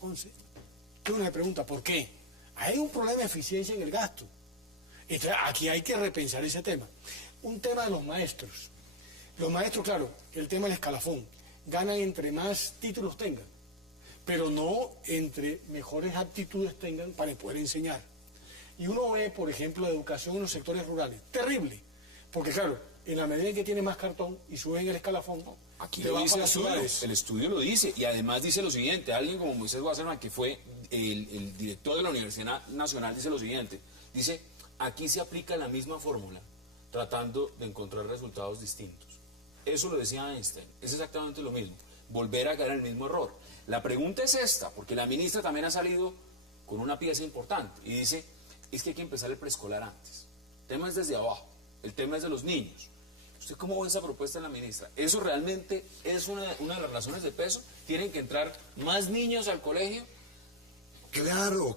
11. Entonces uno se pregunta, ¿por qué? Hay un problema de eficiencia en el gasto. Entonces, aquí hay que repensar ese tema. Un tema de los maestros. Los maestros, claro, el tema del escalafón. Ganan entre más títulos tengan, pero no entre mejores aptitudes tengan para poder enseñar. Y uno ve, por ejemplo, la educación en los sectores rurales. Terrible. Porque, claro, en la medida en que tiene más cartón y suben el escalafón, aquí lo dice el estudio lo dice, y además dice lo siguiente, alguien como Moisés Wasserman, que fue el director de la Universidad Nacional, dice lo siguiente, dice, aquí se aplica la misma fórmula, tratando de encontrar resultados distintos. Eso lo decía Einstein, es exactamente lo mismo, volver a caer en el mismo error. La pregunta es esta, porque la ministra también ha salido con una pieza importante, y dice, es que hay que empezar el preescolar antes. El tema es desde abajo, el tema es de los niños. ¿Usted cómo ve esa propuesta de la ministra? ¿Eso realmente es una de las razones de peso? ¿Tienen que entrar más niños al colegio?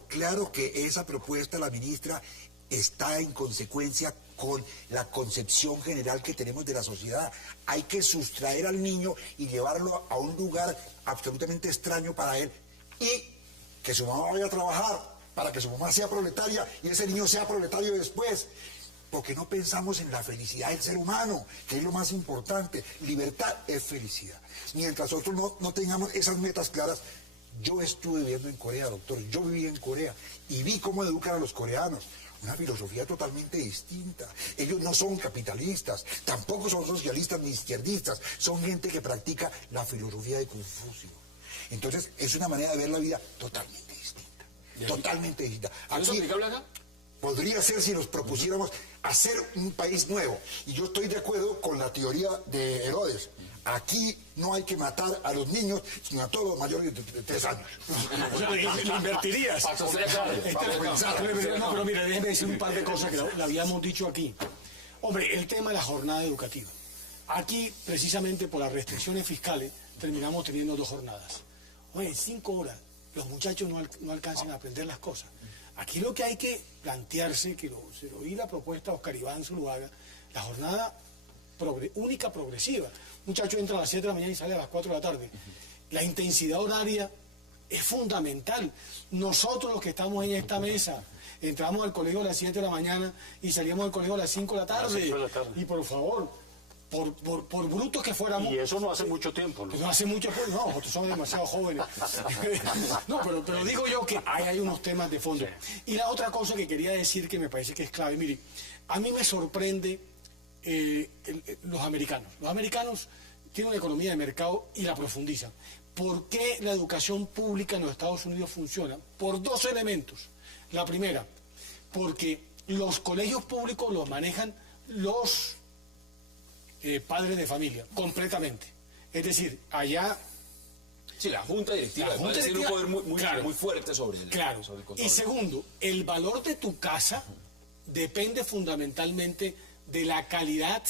Claro que esa propuesta de la ministra está en consecuencia con la concepción general que tenemos de la sociedad. Hay que sustraer al niño y llevarlo a un lugar absolutamente extraño para él y que su mamá vaya a trabajar para que su mamá sea proletaria y ese niño sea proletario después. Porque no pensamos en la felicidad del ser humano, que es lo más importante. Libertad es felicidad. Mientras nosotros no tengamos esas metas claras. Yo estuve viviendo en Corea, doctor. Yo viví en Corea y vi cómo educan a los coreanos. Una filosofía totalmente distinta. Ellos no son capitalistas, tampoco son socialistas ni izquierdistas. Son gente que practica la filosofía de Confucio. Entonces, es una manera de ver la vida totalmente distinta. Totalmente distinta. ¿Eso es aplicable acá? Podría ser si nos propusiéramos hacer un país nuevo. Y yo estoy de acuerdo con la teoría de Herodes. Aquí no hay que matar a los niños, sino a todos los mayores de 3 años. Lo invertirías. Para No, pero mira, déjeme decir un par de cosas que lo habíamos dicho aquí. Hombre, el tema de la jornada educativa. Aquí, precisamente por las restricciones fiscales, terminamos teniendo 2 jornadas. Oye, 5 horas, los muchachos no alcanzan a aprender las cosas. Aquí lo que hay que plantearse, se lo oí la propuesta a Oscar Iván Zuluaga, la jornada única progresiva. Un muchacho entra a las 7 de la mañana y sale a las 4 de la tarde. La intensidad horaria es fundamental. Nosotros los que estamos en esta mesa, entramos al colegio a las 7 de la mañana y salíamos del colegio a las 5 de la tarde. Y por favor, por brutos que fuéramos... Y eso no hace mucho tiempo, ¿no? No hace mucho tiempo, no, nosotros somos demasiado jóvenes. No, pero digo yo que hay unos temas de fondo. Sí. Y la otra cosa que quería decir que me parece que es clave, mire, a mí me sorprende los americanos. Los americanos tienen una economía de mercado y la profundizan. ¿Por qué la educación pública en los Estados Unidos funciona? Por 2 elementos. La primera, porque los colegios públicos los manejan los padres de familia, completamente. Es decir, allá... Sí, la junta directiva tiene un poder muy fuerte sobre el control. Y segundo, el valor de tu casa depende fundamentalmente de la calidad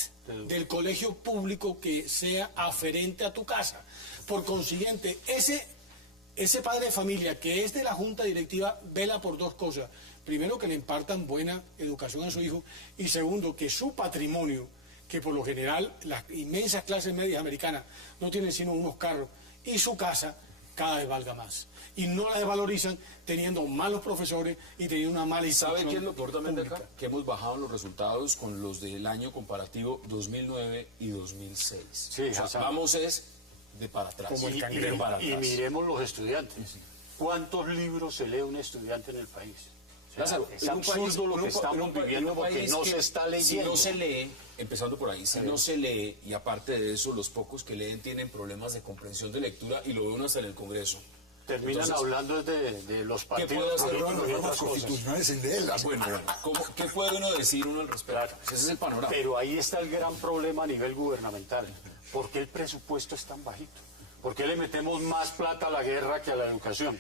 del colegio público que sea aferente a tu casa. Por consiguiente, ese padre de familia que es de la junta directiva vela por 2 cosas. Primero, que le impartan buena educación a su hijo, y segundo, que su patrimonio, que por lo general las inmensas clases medias americanas no tienen sino unos carros, y su casa cada vez valga más. Y no la desvalorizan teniendo malos profesores y teniendo una mala instrucción. ¿Sabe qué es lo peor también de acá? Que hemos bajado los resultados con los del año comparativo 2009 y 2006. Sí, o sea, vamos de para atrás. Como el cangrejo. Y miremos los estudiantes. ¿Cuántos libros se lee un estudiante en el país? O sea, es absurdo lo que estamos viviendo porque no se está leyendo. Si no se lee, empezando por ahí, si no se lee, y aparte de eso, los pocos que leen tienen problemas de comprensión de lectura, y lo veo uno hasta en el Congreso. Terminan Entonces, hablando de los partidos. ¿qué puede hacer políticos y otras constitucionales en leerlas? Bueno, ¿qué puede uno decir al respecto? Claro. Ese es el panorama. Pero ahí está el gran problema a nivel gubernamental. ¿Por qué el presupuesto es tan bajito? ¿Por qué le metemos más plata a la guerra que a la educación?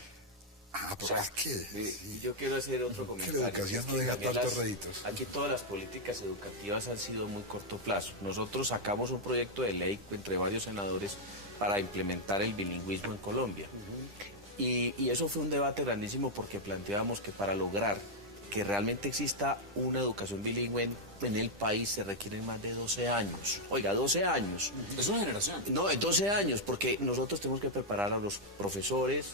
Pues es que... Yo quiero hacer otro comentario. La educación no deja tantos réditos. Aquí todas las políticas educativas han sido muy corto plazo. Nosotros sacamos un proyecto de ley entre varios senadores para implementar el bilingüismo en Colombia. Y eso fue un debate grandísimo porque planteábamos que para lograr que realmente exista una educación bilingüe en el país se requieren más de 12 años. Oiga, 12 años. Es una generación. No, 12 años, porque nosotros tenemos que preparar a los profesores,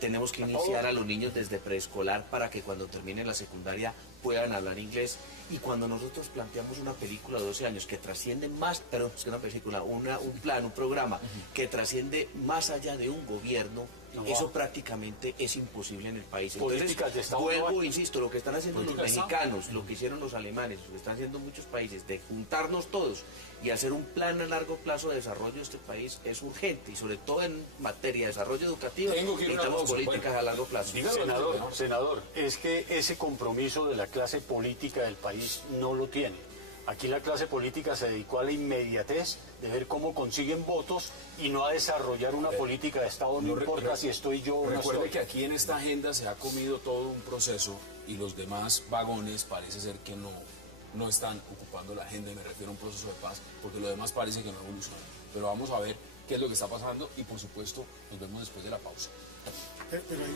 tenemos que iniciar a los niños desde preescolar para que cuando terminen la secundaria puedan hablar inglés. Y cuando nosotros planteamos una película de 12 años que trasciende más, perdón, es que una película, un plan, un programa que trasciende más allá de un gobierno, eso prácticamente es imposible en el país. Entonces, vuelvo, insisto, lo que están haciendo los mexicanos, lo que hicieron los alemanes, lo que están haciendo muchos países, de juntarnos todos y hacer un plan a largo plazo de desarrollo de este país es urgente, y sobre todo en materia de desarrollo educativo necesitamos políticas a largo plazo. Senador, es que ese compromiso de la clase política del país no lo tiene. Aquí la clase política se dedicó a la inmediatez de ver cómo consiguen votos y no a desarrollar una política de Estado, no importa si estoy yo o no estoy. Recuerde que aquí en esta agenda se ha comido todo un proceso y los demás vagones parece ser que no están ocupando la agenda, y me refiero a un proceso de paz, porque lo demás parece que no evoluciona. Pero vamos a ver qué es lo que está pasando y, por supuesto, nos vemos después de la pausa. Pero hay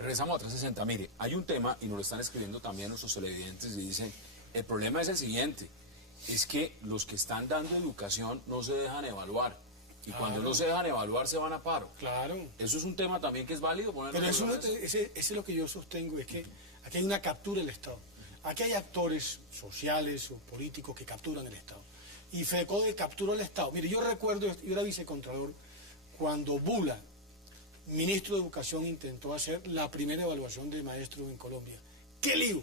Regresamos a 360. Mire, hay un tema, y nos lo están escribiendo también nuestros televidentes, y dicen, el problema es el siguiente, es que los que están dando educación no se dejan evaluar, y cuando no se dejan evaluar se van a paro. Claro. Eso es un tema también que es válido ponerlo. Pero ese es lo que yo sostengo, es que aquí hay una captura del Estado. Aquí hay actores sociales o políticos que capturan el Estado. Y FECODE capturó el Estado. Mire, yo recuerdo, yo era vicecontralor, cuando Bula, ministro de Educación, intentó hacer la primera evaluación de maestros en Colombia. ¡Qué lío!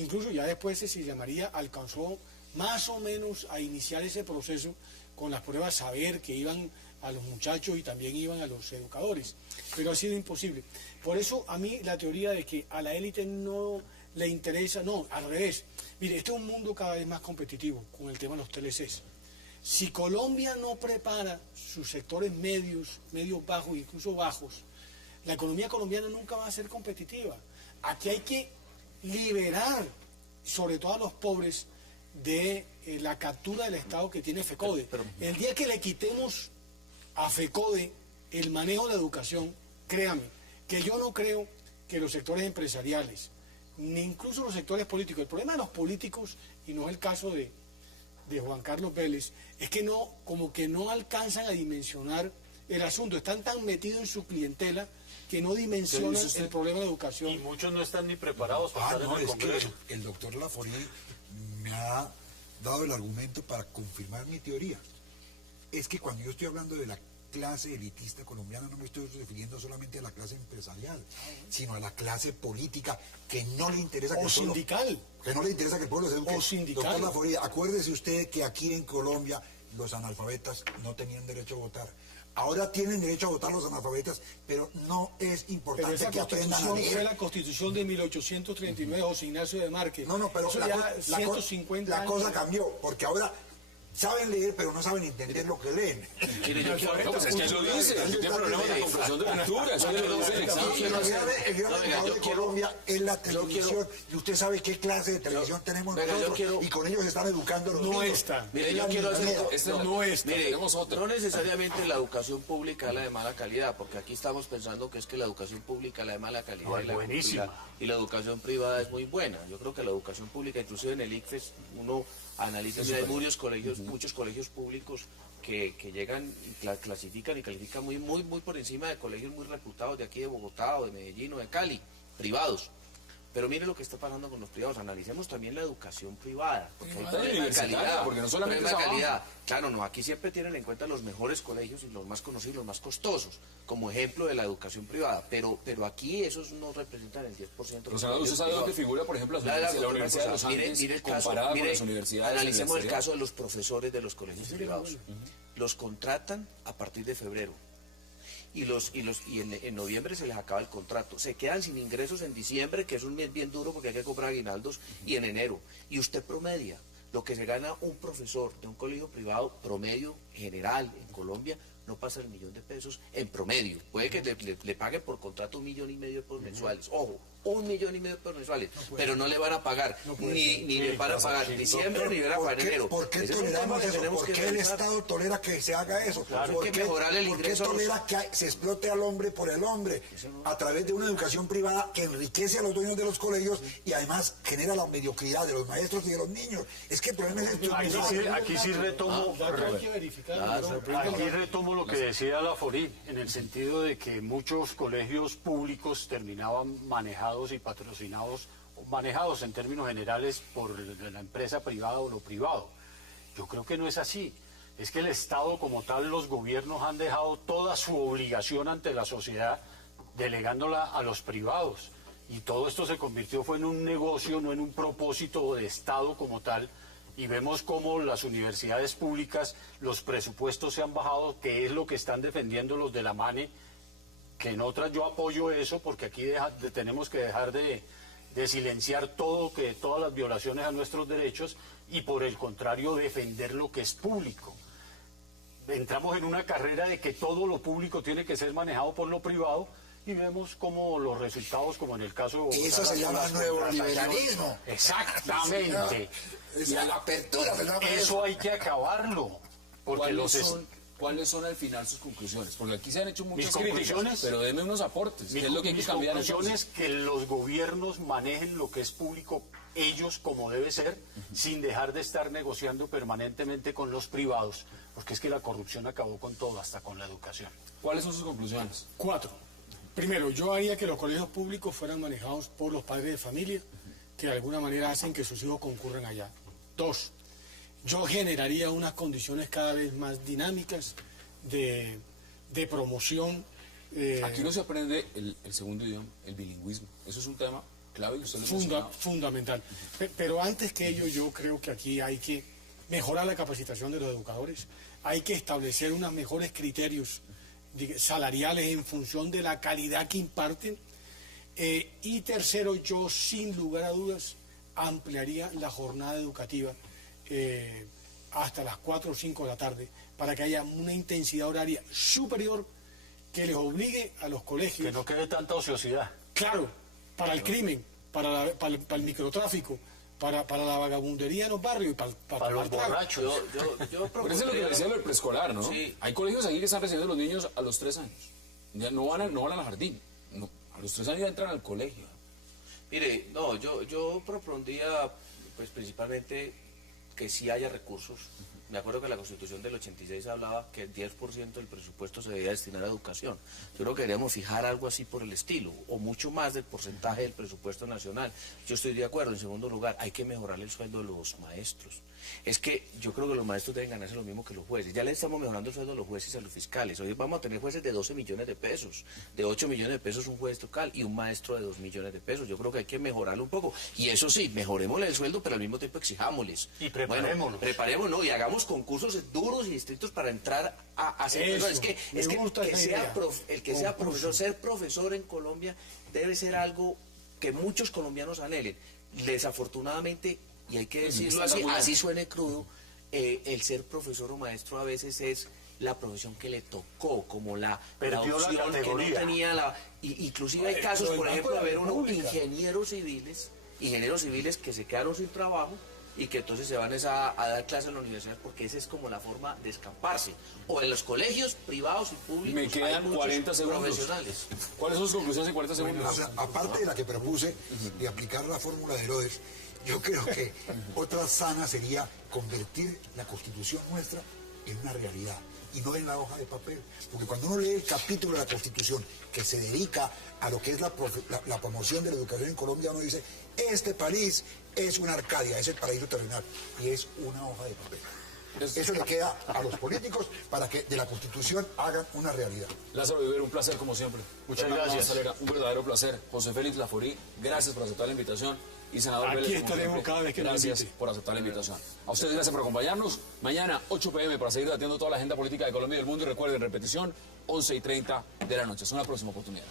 incluso ya después se llamaría, alcanzó más o menos a iniciar ese proceso con las pruebas saber que iban a los muchachos y también iban a los educadores, pero ha sido imposible. Por eso a mí la teoría de que a la élite no le interesa, no, al revés. Mire, este es un mundo cada vez más competitivo con el tema de los TLCs. Si Colombia no prepara sus sectores medios bajos, incluso bajos, la economía colombiana nunca va a ser competitiva. Aquí hay que liberar, sobre todo a los pobres, de la captura del Estado que tiene FECODE. El día que le quitemos a FECODE el manejo de la educación, créame, que yo no creo que los sectores empresariales, ni incluso los sectores políticos, el problema de los políticos, y no es el caso de Juan Carlos Vélez, es que no, como que no alcanzan a dimensionar el asunto, están tan metidos en su clientela que no dimensionan el problema de educación. Y muchos no están ni preparados para estar en el es Congreso. que el doctor Laforí me ha dado el argumento para confirmar mi teoría. Es que cuando yo estoy hablando de la clase elitista colombiana, no me estoy refiriendo solamente a la clase empresarial, sino a la clase política que no le interesa que o el pueblo, sindical. que no le interesa que el pueblo se eduque. O sindical. Doctor Laforí, acuérdese usted que aquí en Colombia los analfabetas no tenían derecho a votar. Ahora tienen derecho a votar los analfabetas, pero no es Pero importante esa que aprendan a constitución fue leer. la constitución de 1839, José Ignacio de Márquez. No, pero eso la, ya la 150 la años. cosa cambió, porque ahora saben leer, pero no saben entender lo que leen. Mire, yo quiero... No, pues es que eso dice, que tiene problemas de comprensión de lectura, eso ya lo dice el examen. Y el gran mercado de Colombia es la televisión, y usted sabe qué clase de televisión tenemos nosotros, y con ellos están educando a los niños. Esta. Mire, yo quiero hacer... No esta. Mire, tenemos otra. no necesariamente la educación pública es la de mala calidad, porque aquí estamos pensando que es que la educación pública es la de mala calidad No, es buenísima. y la educación privada es muy buena. Yo creo que la educación pública, inclusive en el ICFES, uno analiza, mira, hay muchos colegios públicos que llegan y clasifican y califican muy por encima de colegios muy reputados de aquí de Bogotá o de Medellín o de Cali, privados. Pero mire lo que está pasando con los privados. Analicemos también la educación privada, porque hay problema de calidad. Porque no solamente problema de es calidad. Claro, no, aquí siempre tienen en cuenta los mejores colegios y los más conocidos, los más costosos, como ejemplo de la educación privada. Pero aquí esos no representan el 10% de los Senador, ¿usted sabe dónde figura, por ejemplo, la Universidad de los Andes mire el caso, comparada con las universidades? analicemos el caso de los profesores de los colegios privados. Los contratan a partir de febrero. Y en noviembre se les acaba el contrato. Se quedan sin ingresos en diciembre, que es un mes bien duro porque hay que comprar aguinaldos, y en enero. Y usted promedia lo que se gana un profesor de un colegio privado promedio general en Colombia, no pasa el $1.000.000 en promedio. Puede que le paguen por contrato 1,5 millones por mensuales. Ojo, 1,5 millones por mensuales. Pero no le van a pagar, ni le van a pagar diciembre, ni le van a pagar enero. ¿Por qué Ese es un tema toleramos que eso? tenemos ¿Por que qué el revisar. Estado tolera que se haga eso? Claro, ¿Por hay que qué- mejorar el ¿Por qué ingreso a los- tolera que se explote al hombre por el hombre a través de una educación privada que enriquece a los dueños de los colegios y además genera la mediocridad de los maestros y de los niños? Es que el problema es esto. Aquí sí retomo... Hay que verificar. Aquí retomo lo que decía Laforí, en el sentido de que muchos colegios públicos terminaban manejados y patrocinados, manejados en términos generales por la empresa privada o lo privado. Yo creo que no es así. Es que el Estado como tal, los gobiernos han dejado toda su obligación ante la sociedad, delegándola a los privados. Y todo esto se convirtió, fue en un negocio, no en un propósito de Estado como tal. Y vemos cómo las universidades públicas, los presupuestos se han bajado, que es lo que están defendiendo los de la MANE, que en otras yo apoyo eso, porque aquí tenemos que dejar de silenciar todas las violaciones a nuestros derechos y por el contrario defender lo que es público. Entramos en una carrera de que todo lo público tiene que ser manejado por lo privado y vemos como los resultados, como en el caso de Bogotá, Eso se llama las neoliberalismo. Exactamente. Es la apertura. Eso hay que acabarlo. Porque ¿Cuáles son al final sus conclusiones? Porque aquí se han hecho muchas Mis críticas, conclusiones- pero denme unos aportes. ¿Qué es lo que hay que mis cambiar conclusiones entonces? que los gobiernos manejen lo que es público ellos como debe ser, sin dejar de estar negociando permanentemente con los privados, porque es que la corrupción acabó con todo, hasta con la educación. ¿Cuáles son sus conclusiones? 4. Primero, yo haría que los colegios públicos fueran manejados por los padres de familia, que de alguna manera hacen que sus hijos concurran allá. 2. Yo generaría unas condiciones cada vez más dinámicas de promoción. Aquí no se aprende el segundo idioma, el bilingüismo. Eso es un tema clave y usted lo mencionaba. Fundamental. Pero antes que ello, yo creo que aquí hay que mejorar la capacitación de los educadores, hay que establecer unos mejores criterios salariales en función de la calidad que imparten. Y tercero, yo sin lugar a dudas ampliaría la jornada educativa hasta las 4 o 5 de la tarde para que haya una intensidad horaria superior que les obligue a los colegios. Que no quede tanta ociosidad. Claro, para el crimen, para el microtráfico, para la vagabundería en los barrios y para los borrachos. Pero eso es lo que decía lo del preescolar, ¿no? Sí. Hay colegios aquí que están recibiendo a los niños a los 3 años. Ya no van al jardín. No, a los 3 años ya entran al colegio. Mire, no, yo propondría, pues principalmente, que sí haya recursos. Me acuerdo que la Constitución del 86 hablaba que el 10% del presupuesto se debía destinar a educación. Yo creo que deberíamos fijar algo así por el estilo, o mucho más del porcentaje del presupuesto nacional. Yo estoy de acuerdo. En segundo lugar, hay que mejorar el sueldo de los maestros. Es que yo creo que los maestros deben ganarse lo mismo que los jueces. Ya le estamos mejorando el sueldo a los jueces y a los fiscales. Hoy vamos a tener jueces de 12 millones de pesos, de 8 millones de pesos un juez local y un maestro de 2 millones de pesos. Yo creo que hay que mejorarlo un poco. Y eso sí, mejorémosle el sueldo, pero al mismo tiempo exijámosles. Y preparémonos. Bueno, preparémonos y hagamos concursos duros y estrictos para entrar a hacer eso. Es que el que sea profesor, ser profesor en Colombia debe ser algo que muchos colombianos anhelen. Desafortunadamente, y hay que decirlo así suene crudo, el ser profesor o maestro a veces es la profesión que le tocó, como la opción que no tenía inclusive hay casos, por ejemplo, de haber unos ingenieros civiles que se quedaron sin trabajo y que entonces se van a dar clases en la universidad, porque esa es como la forma de escaparse. O en los colegios privados y públicos. Me quedan 40 segundos. Profesionales. ¿Cuáles son sus conclusiones en 40 segundos? Bueno, o sea, aparte de la que propuse de aplicar la fórmula de Herodes, yo creo que otra sana sería convertir la Constitución nuestra en una realidad y no en la hoja de papel. Porque cuando uno lee el capítulo de la Constitución que se dedica a lo que es la promoción de la educación en Colombia, uno dice, este país es una Arcadia, es el paraíso terrenal, y es una hoja de papel. Eso le queda a los políticos para que de la Constitución hagan una realidad. Lázaro Viver, un placer como siempre. Muchas gracias. Valera, un verdadero placer. José Félix Laforí, gracias por aceptar la invitación. Y senador Aquí Vélez, estaremos siempre, cada vez que gracias nos invite. por aceptar la invitación. A ustedes gracias por acompañarnos. Mañana 8 p.m. para seguir debatiendo toda la agenda política de Colombia y del mundo. Y recuerden, repetición, 11:30 de la noche. Es una próxima oportunidad.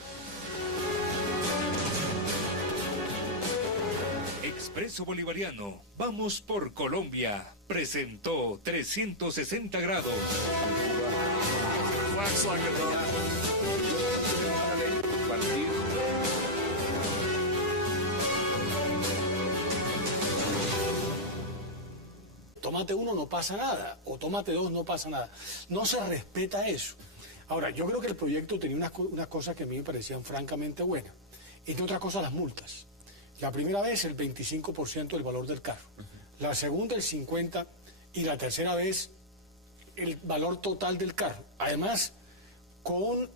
Expreso Bolivariano, vamos por Colombia, presentó 360 grados. Tómate uno, no pasa nada, o tómate dos, no pasa nada. No se respeta eso. Ahora, yo creo que el proyecto tenía unas cosas que a mí me parecían francamente buenas. Entre otras cosas, las multas. La primera vez, el 25% del valor del carro. La segunda, el 50%. Y la tercera vez, el valor total del carro. Además, con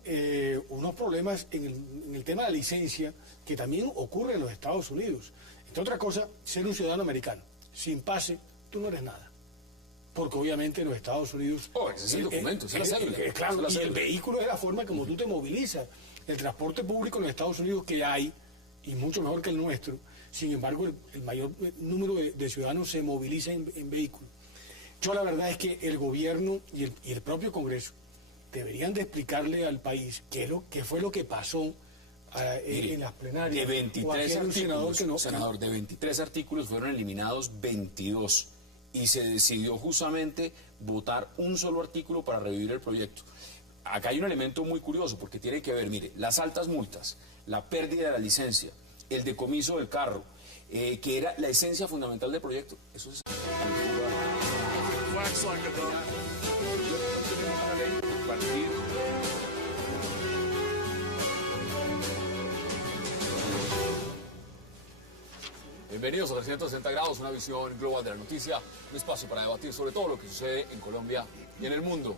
unos problemas en el tema de la licencia, que también ocurre en los Estados Unidos. Entre otras cosas, ser un ciudadano americano, sin pase, tú no eres nada. Porque obviamente en los Estados Unidos... Ese es el documento, esa es la cédula. Claro, y el vehículo es la forma como tú te movilizas. El transporte público en los Estados Unidos que hay, y mucho mejor que el nuestro, sin embargo, el mayor número de ciudadanos se moviliza en vehículos. Yo la verdad es que el gobierno y el propio Congreso deberían de explicarle al país qué fue lo que pasó en las plenarias. De 23 artículos, senador, de 23 artículos fueron eliminados 22 y se decidió justamente votar un solo artículo para revivir el proyecto. Acá hay un elemento muy curioso porque tiene que ver, mire, las altas multas, la pérdida de la licencia, el decomiso del carro, que era la esencia fundamental del proyecto. Eso es... Bienvenidos a 360 grados, una visión global de la noticia, un espacio para debatir sobre todo lo que sucede en Colombia y en el mundo.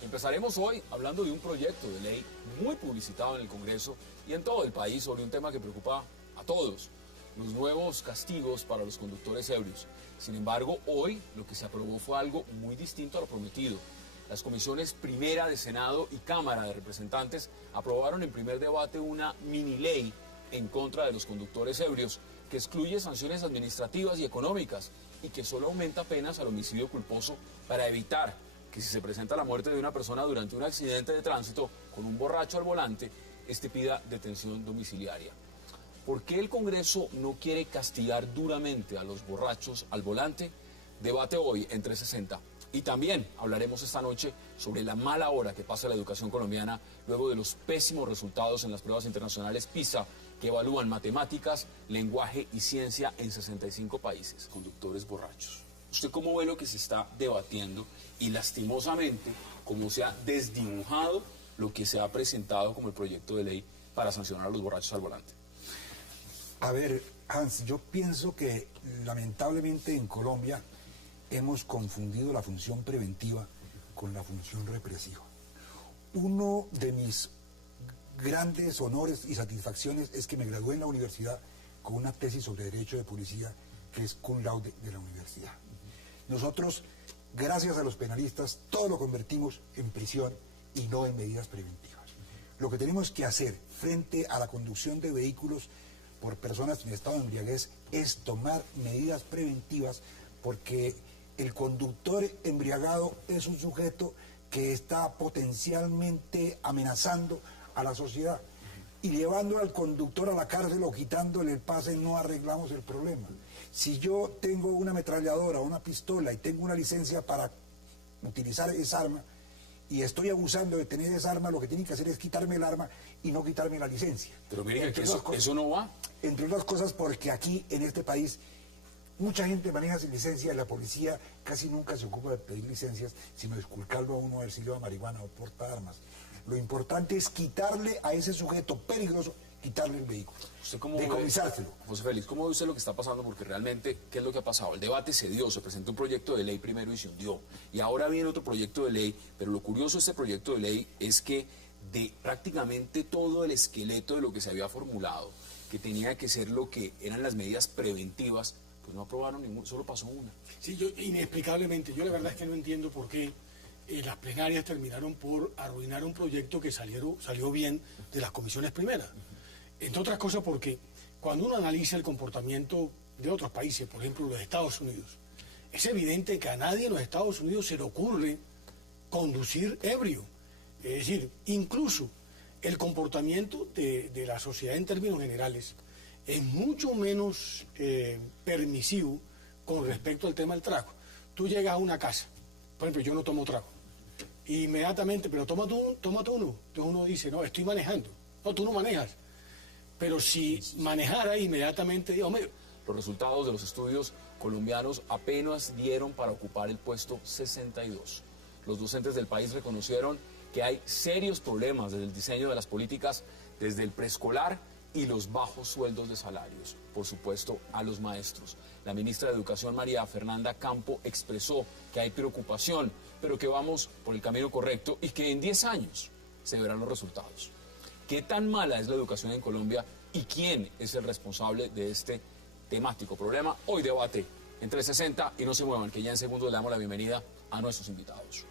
Empezaremos hoy hablando de un proyecto de ley muy publicitado en el Congreso y en todo el país sobre un tema que preocupa a todos, los nuevos castigos para los conductores ebrios. Sin embargo, hoy lo que se aprobó fue algo muy distinto a lo prometido. Las comisiones primera de Senado y Cámara de Representantes aprobaron en primer debate una mini ley en contra de los conductores ebrios, que excluye sanciones administrativas y económicas y que solo aumenta penas al homicidio culposo para evitar que si se presenta la muerte de una persona durante un accidente de tránsito con un borracho al volante, este pida detención domiciliaria. ¿Por qué el Congreso no quiere castigar duramente a los borrachos al volante? Debate hoy en 360. Y también hablaremos esta noche sobre la mala hora que pasa la educación colombiana luego de los pésimos resultados en las pruebas internacionales PISA que evalúan matemáticas, lenguaje y ciencia en 65 países. Conductores borrachos. ¿Usted cómo ve lo que se está debatiendo y lastimosamente cómo se ha desdibujado lo que se ha presentado como el proyecto de ley para sancionar a los borrachos al volante? A ver, Hans, yo pienso que lamentablemente en Colombia hemos confundido la función preventiva con la función represiva. Uno de mis grandes honores y satisfacciones es que me gradué en la universidad con una tesis sobre Derecho de Policía que es cum laude de la universidad. Nosotros, gracias a los penalistas, todo lo convertimos en prisión y no en medidas preventivas. Lo que tenemos que hacer frente a la conducción de vehículos por personas en estado de embriaguez es tomar medidas preventivas, porque el conductor embriagado es un sujeto que está potencialmente amenazando a la sociedad, y llevando al conductor a la cárcel o quitándole el pase no arreglamos el problema. Si yo tengo una ametralladora o una pistola y tengo una licencia para utilizar esa arma y estoy abusando de tener esa arma, lo que tienen que hacer es quitarme el arma y no quitarme la licencia. Pero miren que eso no va. Entre otras cosas porque aquí en este país mucha gente maneja sin licencia y la policía casi nunca se ocupa de pedir licencias, sino de esculcarlo a uno a ver si lleva marihuana o porta armas. Lo importante es quitarle a ese sujeto peligroso, quitarle el vehículo, decomisárselo. José Félix, ¿cómo ve usted lo que está pasando? Porque realmente, ¿qué es lo que ha pasado? El debate se dio, se presentó un proyecto de ley primero y se hundió. Y ahora viene otro proyecto de ley, pero lo curioso de este proyecto de ley es que de prácticamente todo el esqueleto de lo que se había formulado, que tenía que ser lo que eran las medidas preventivas, pues no aprobaron ninguna, solo pasó una. Sí, yo inexplicablemente, yo la verdad es que no entiendo por qué las plenarias terminaron por arruinar un proyecto que salió bien de las comisiones primeras. Entre otras cosas porque cuando uno analiza el comportamiento de otros países, por ejemplo los Estados Unidos, es evidente que a nadie en los Estados Unidos se le ocurre conducir ebrio. Es decir, incluso el comportamiento de la sociedad en términos generales es mucho menos permisivo con respecto al tema del trago. Tú llegas a una casa, por ejemplo, yo no tomo trago, inmediatamente, pero tómate uno. Entonces uno dice, no, estoy manejando. No, tú no manejas. Pero si manejara, inmediatamente digo, hombre. Los resultados de los estudios colombianos apenas dieron para ocupar el puesto 62. Los docentes del país reconocieron que hay serios problemas desde el diseño de las políticas, desde el preescolar y los bajos sueldos de salarios, por supuesto, a los maestros. La ministra de Educación, María Fernanda Campo, expresó que hay preocupación, pero que vamos por el camino correcto y que en 10 años se verán los resultados. ¿Qué tan mala es la educación en Colombia y quién es el responsable de este temático problema? Hoy debate en 360 y no se muevan, que ya en segundos le damos la bienvenida a nuestros invitados.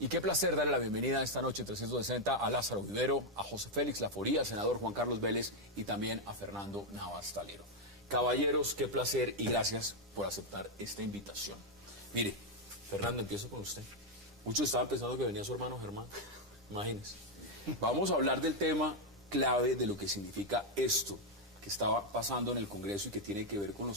Y qué placer darle la bienvenida esta noche en 360 a Lázaro Vivero, a José Félix Laforía, al senador Juan Carlos Vélez y también a Fernando Navas Talero. Caballeros, qué placer y gracias por aceptar esta invitación. Mire, Fernando, empiezo con usted. Muchos estaban pensando que venía su hermano Germán, imagínense. Vamos a hablar del tema clave de lo que significa esto que estaba pasando en el Congreso y que tiene que ver con los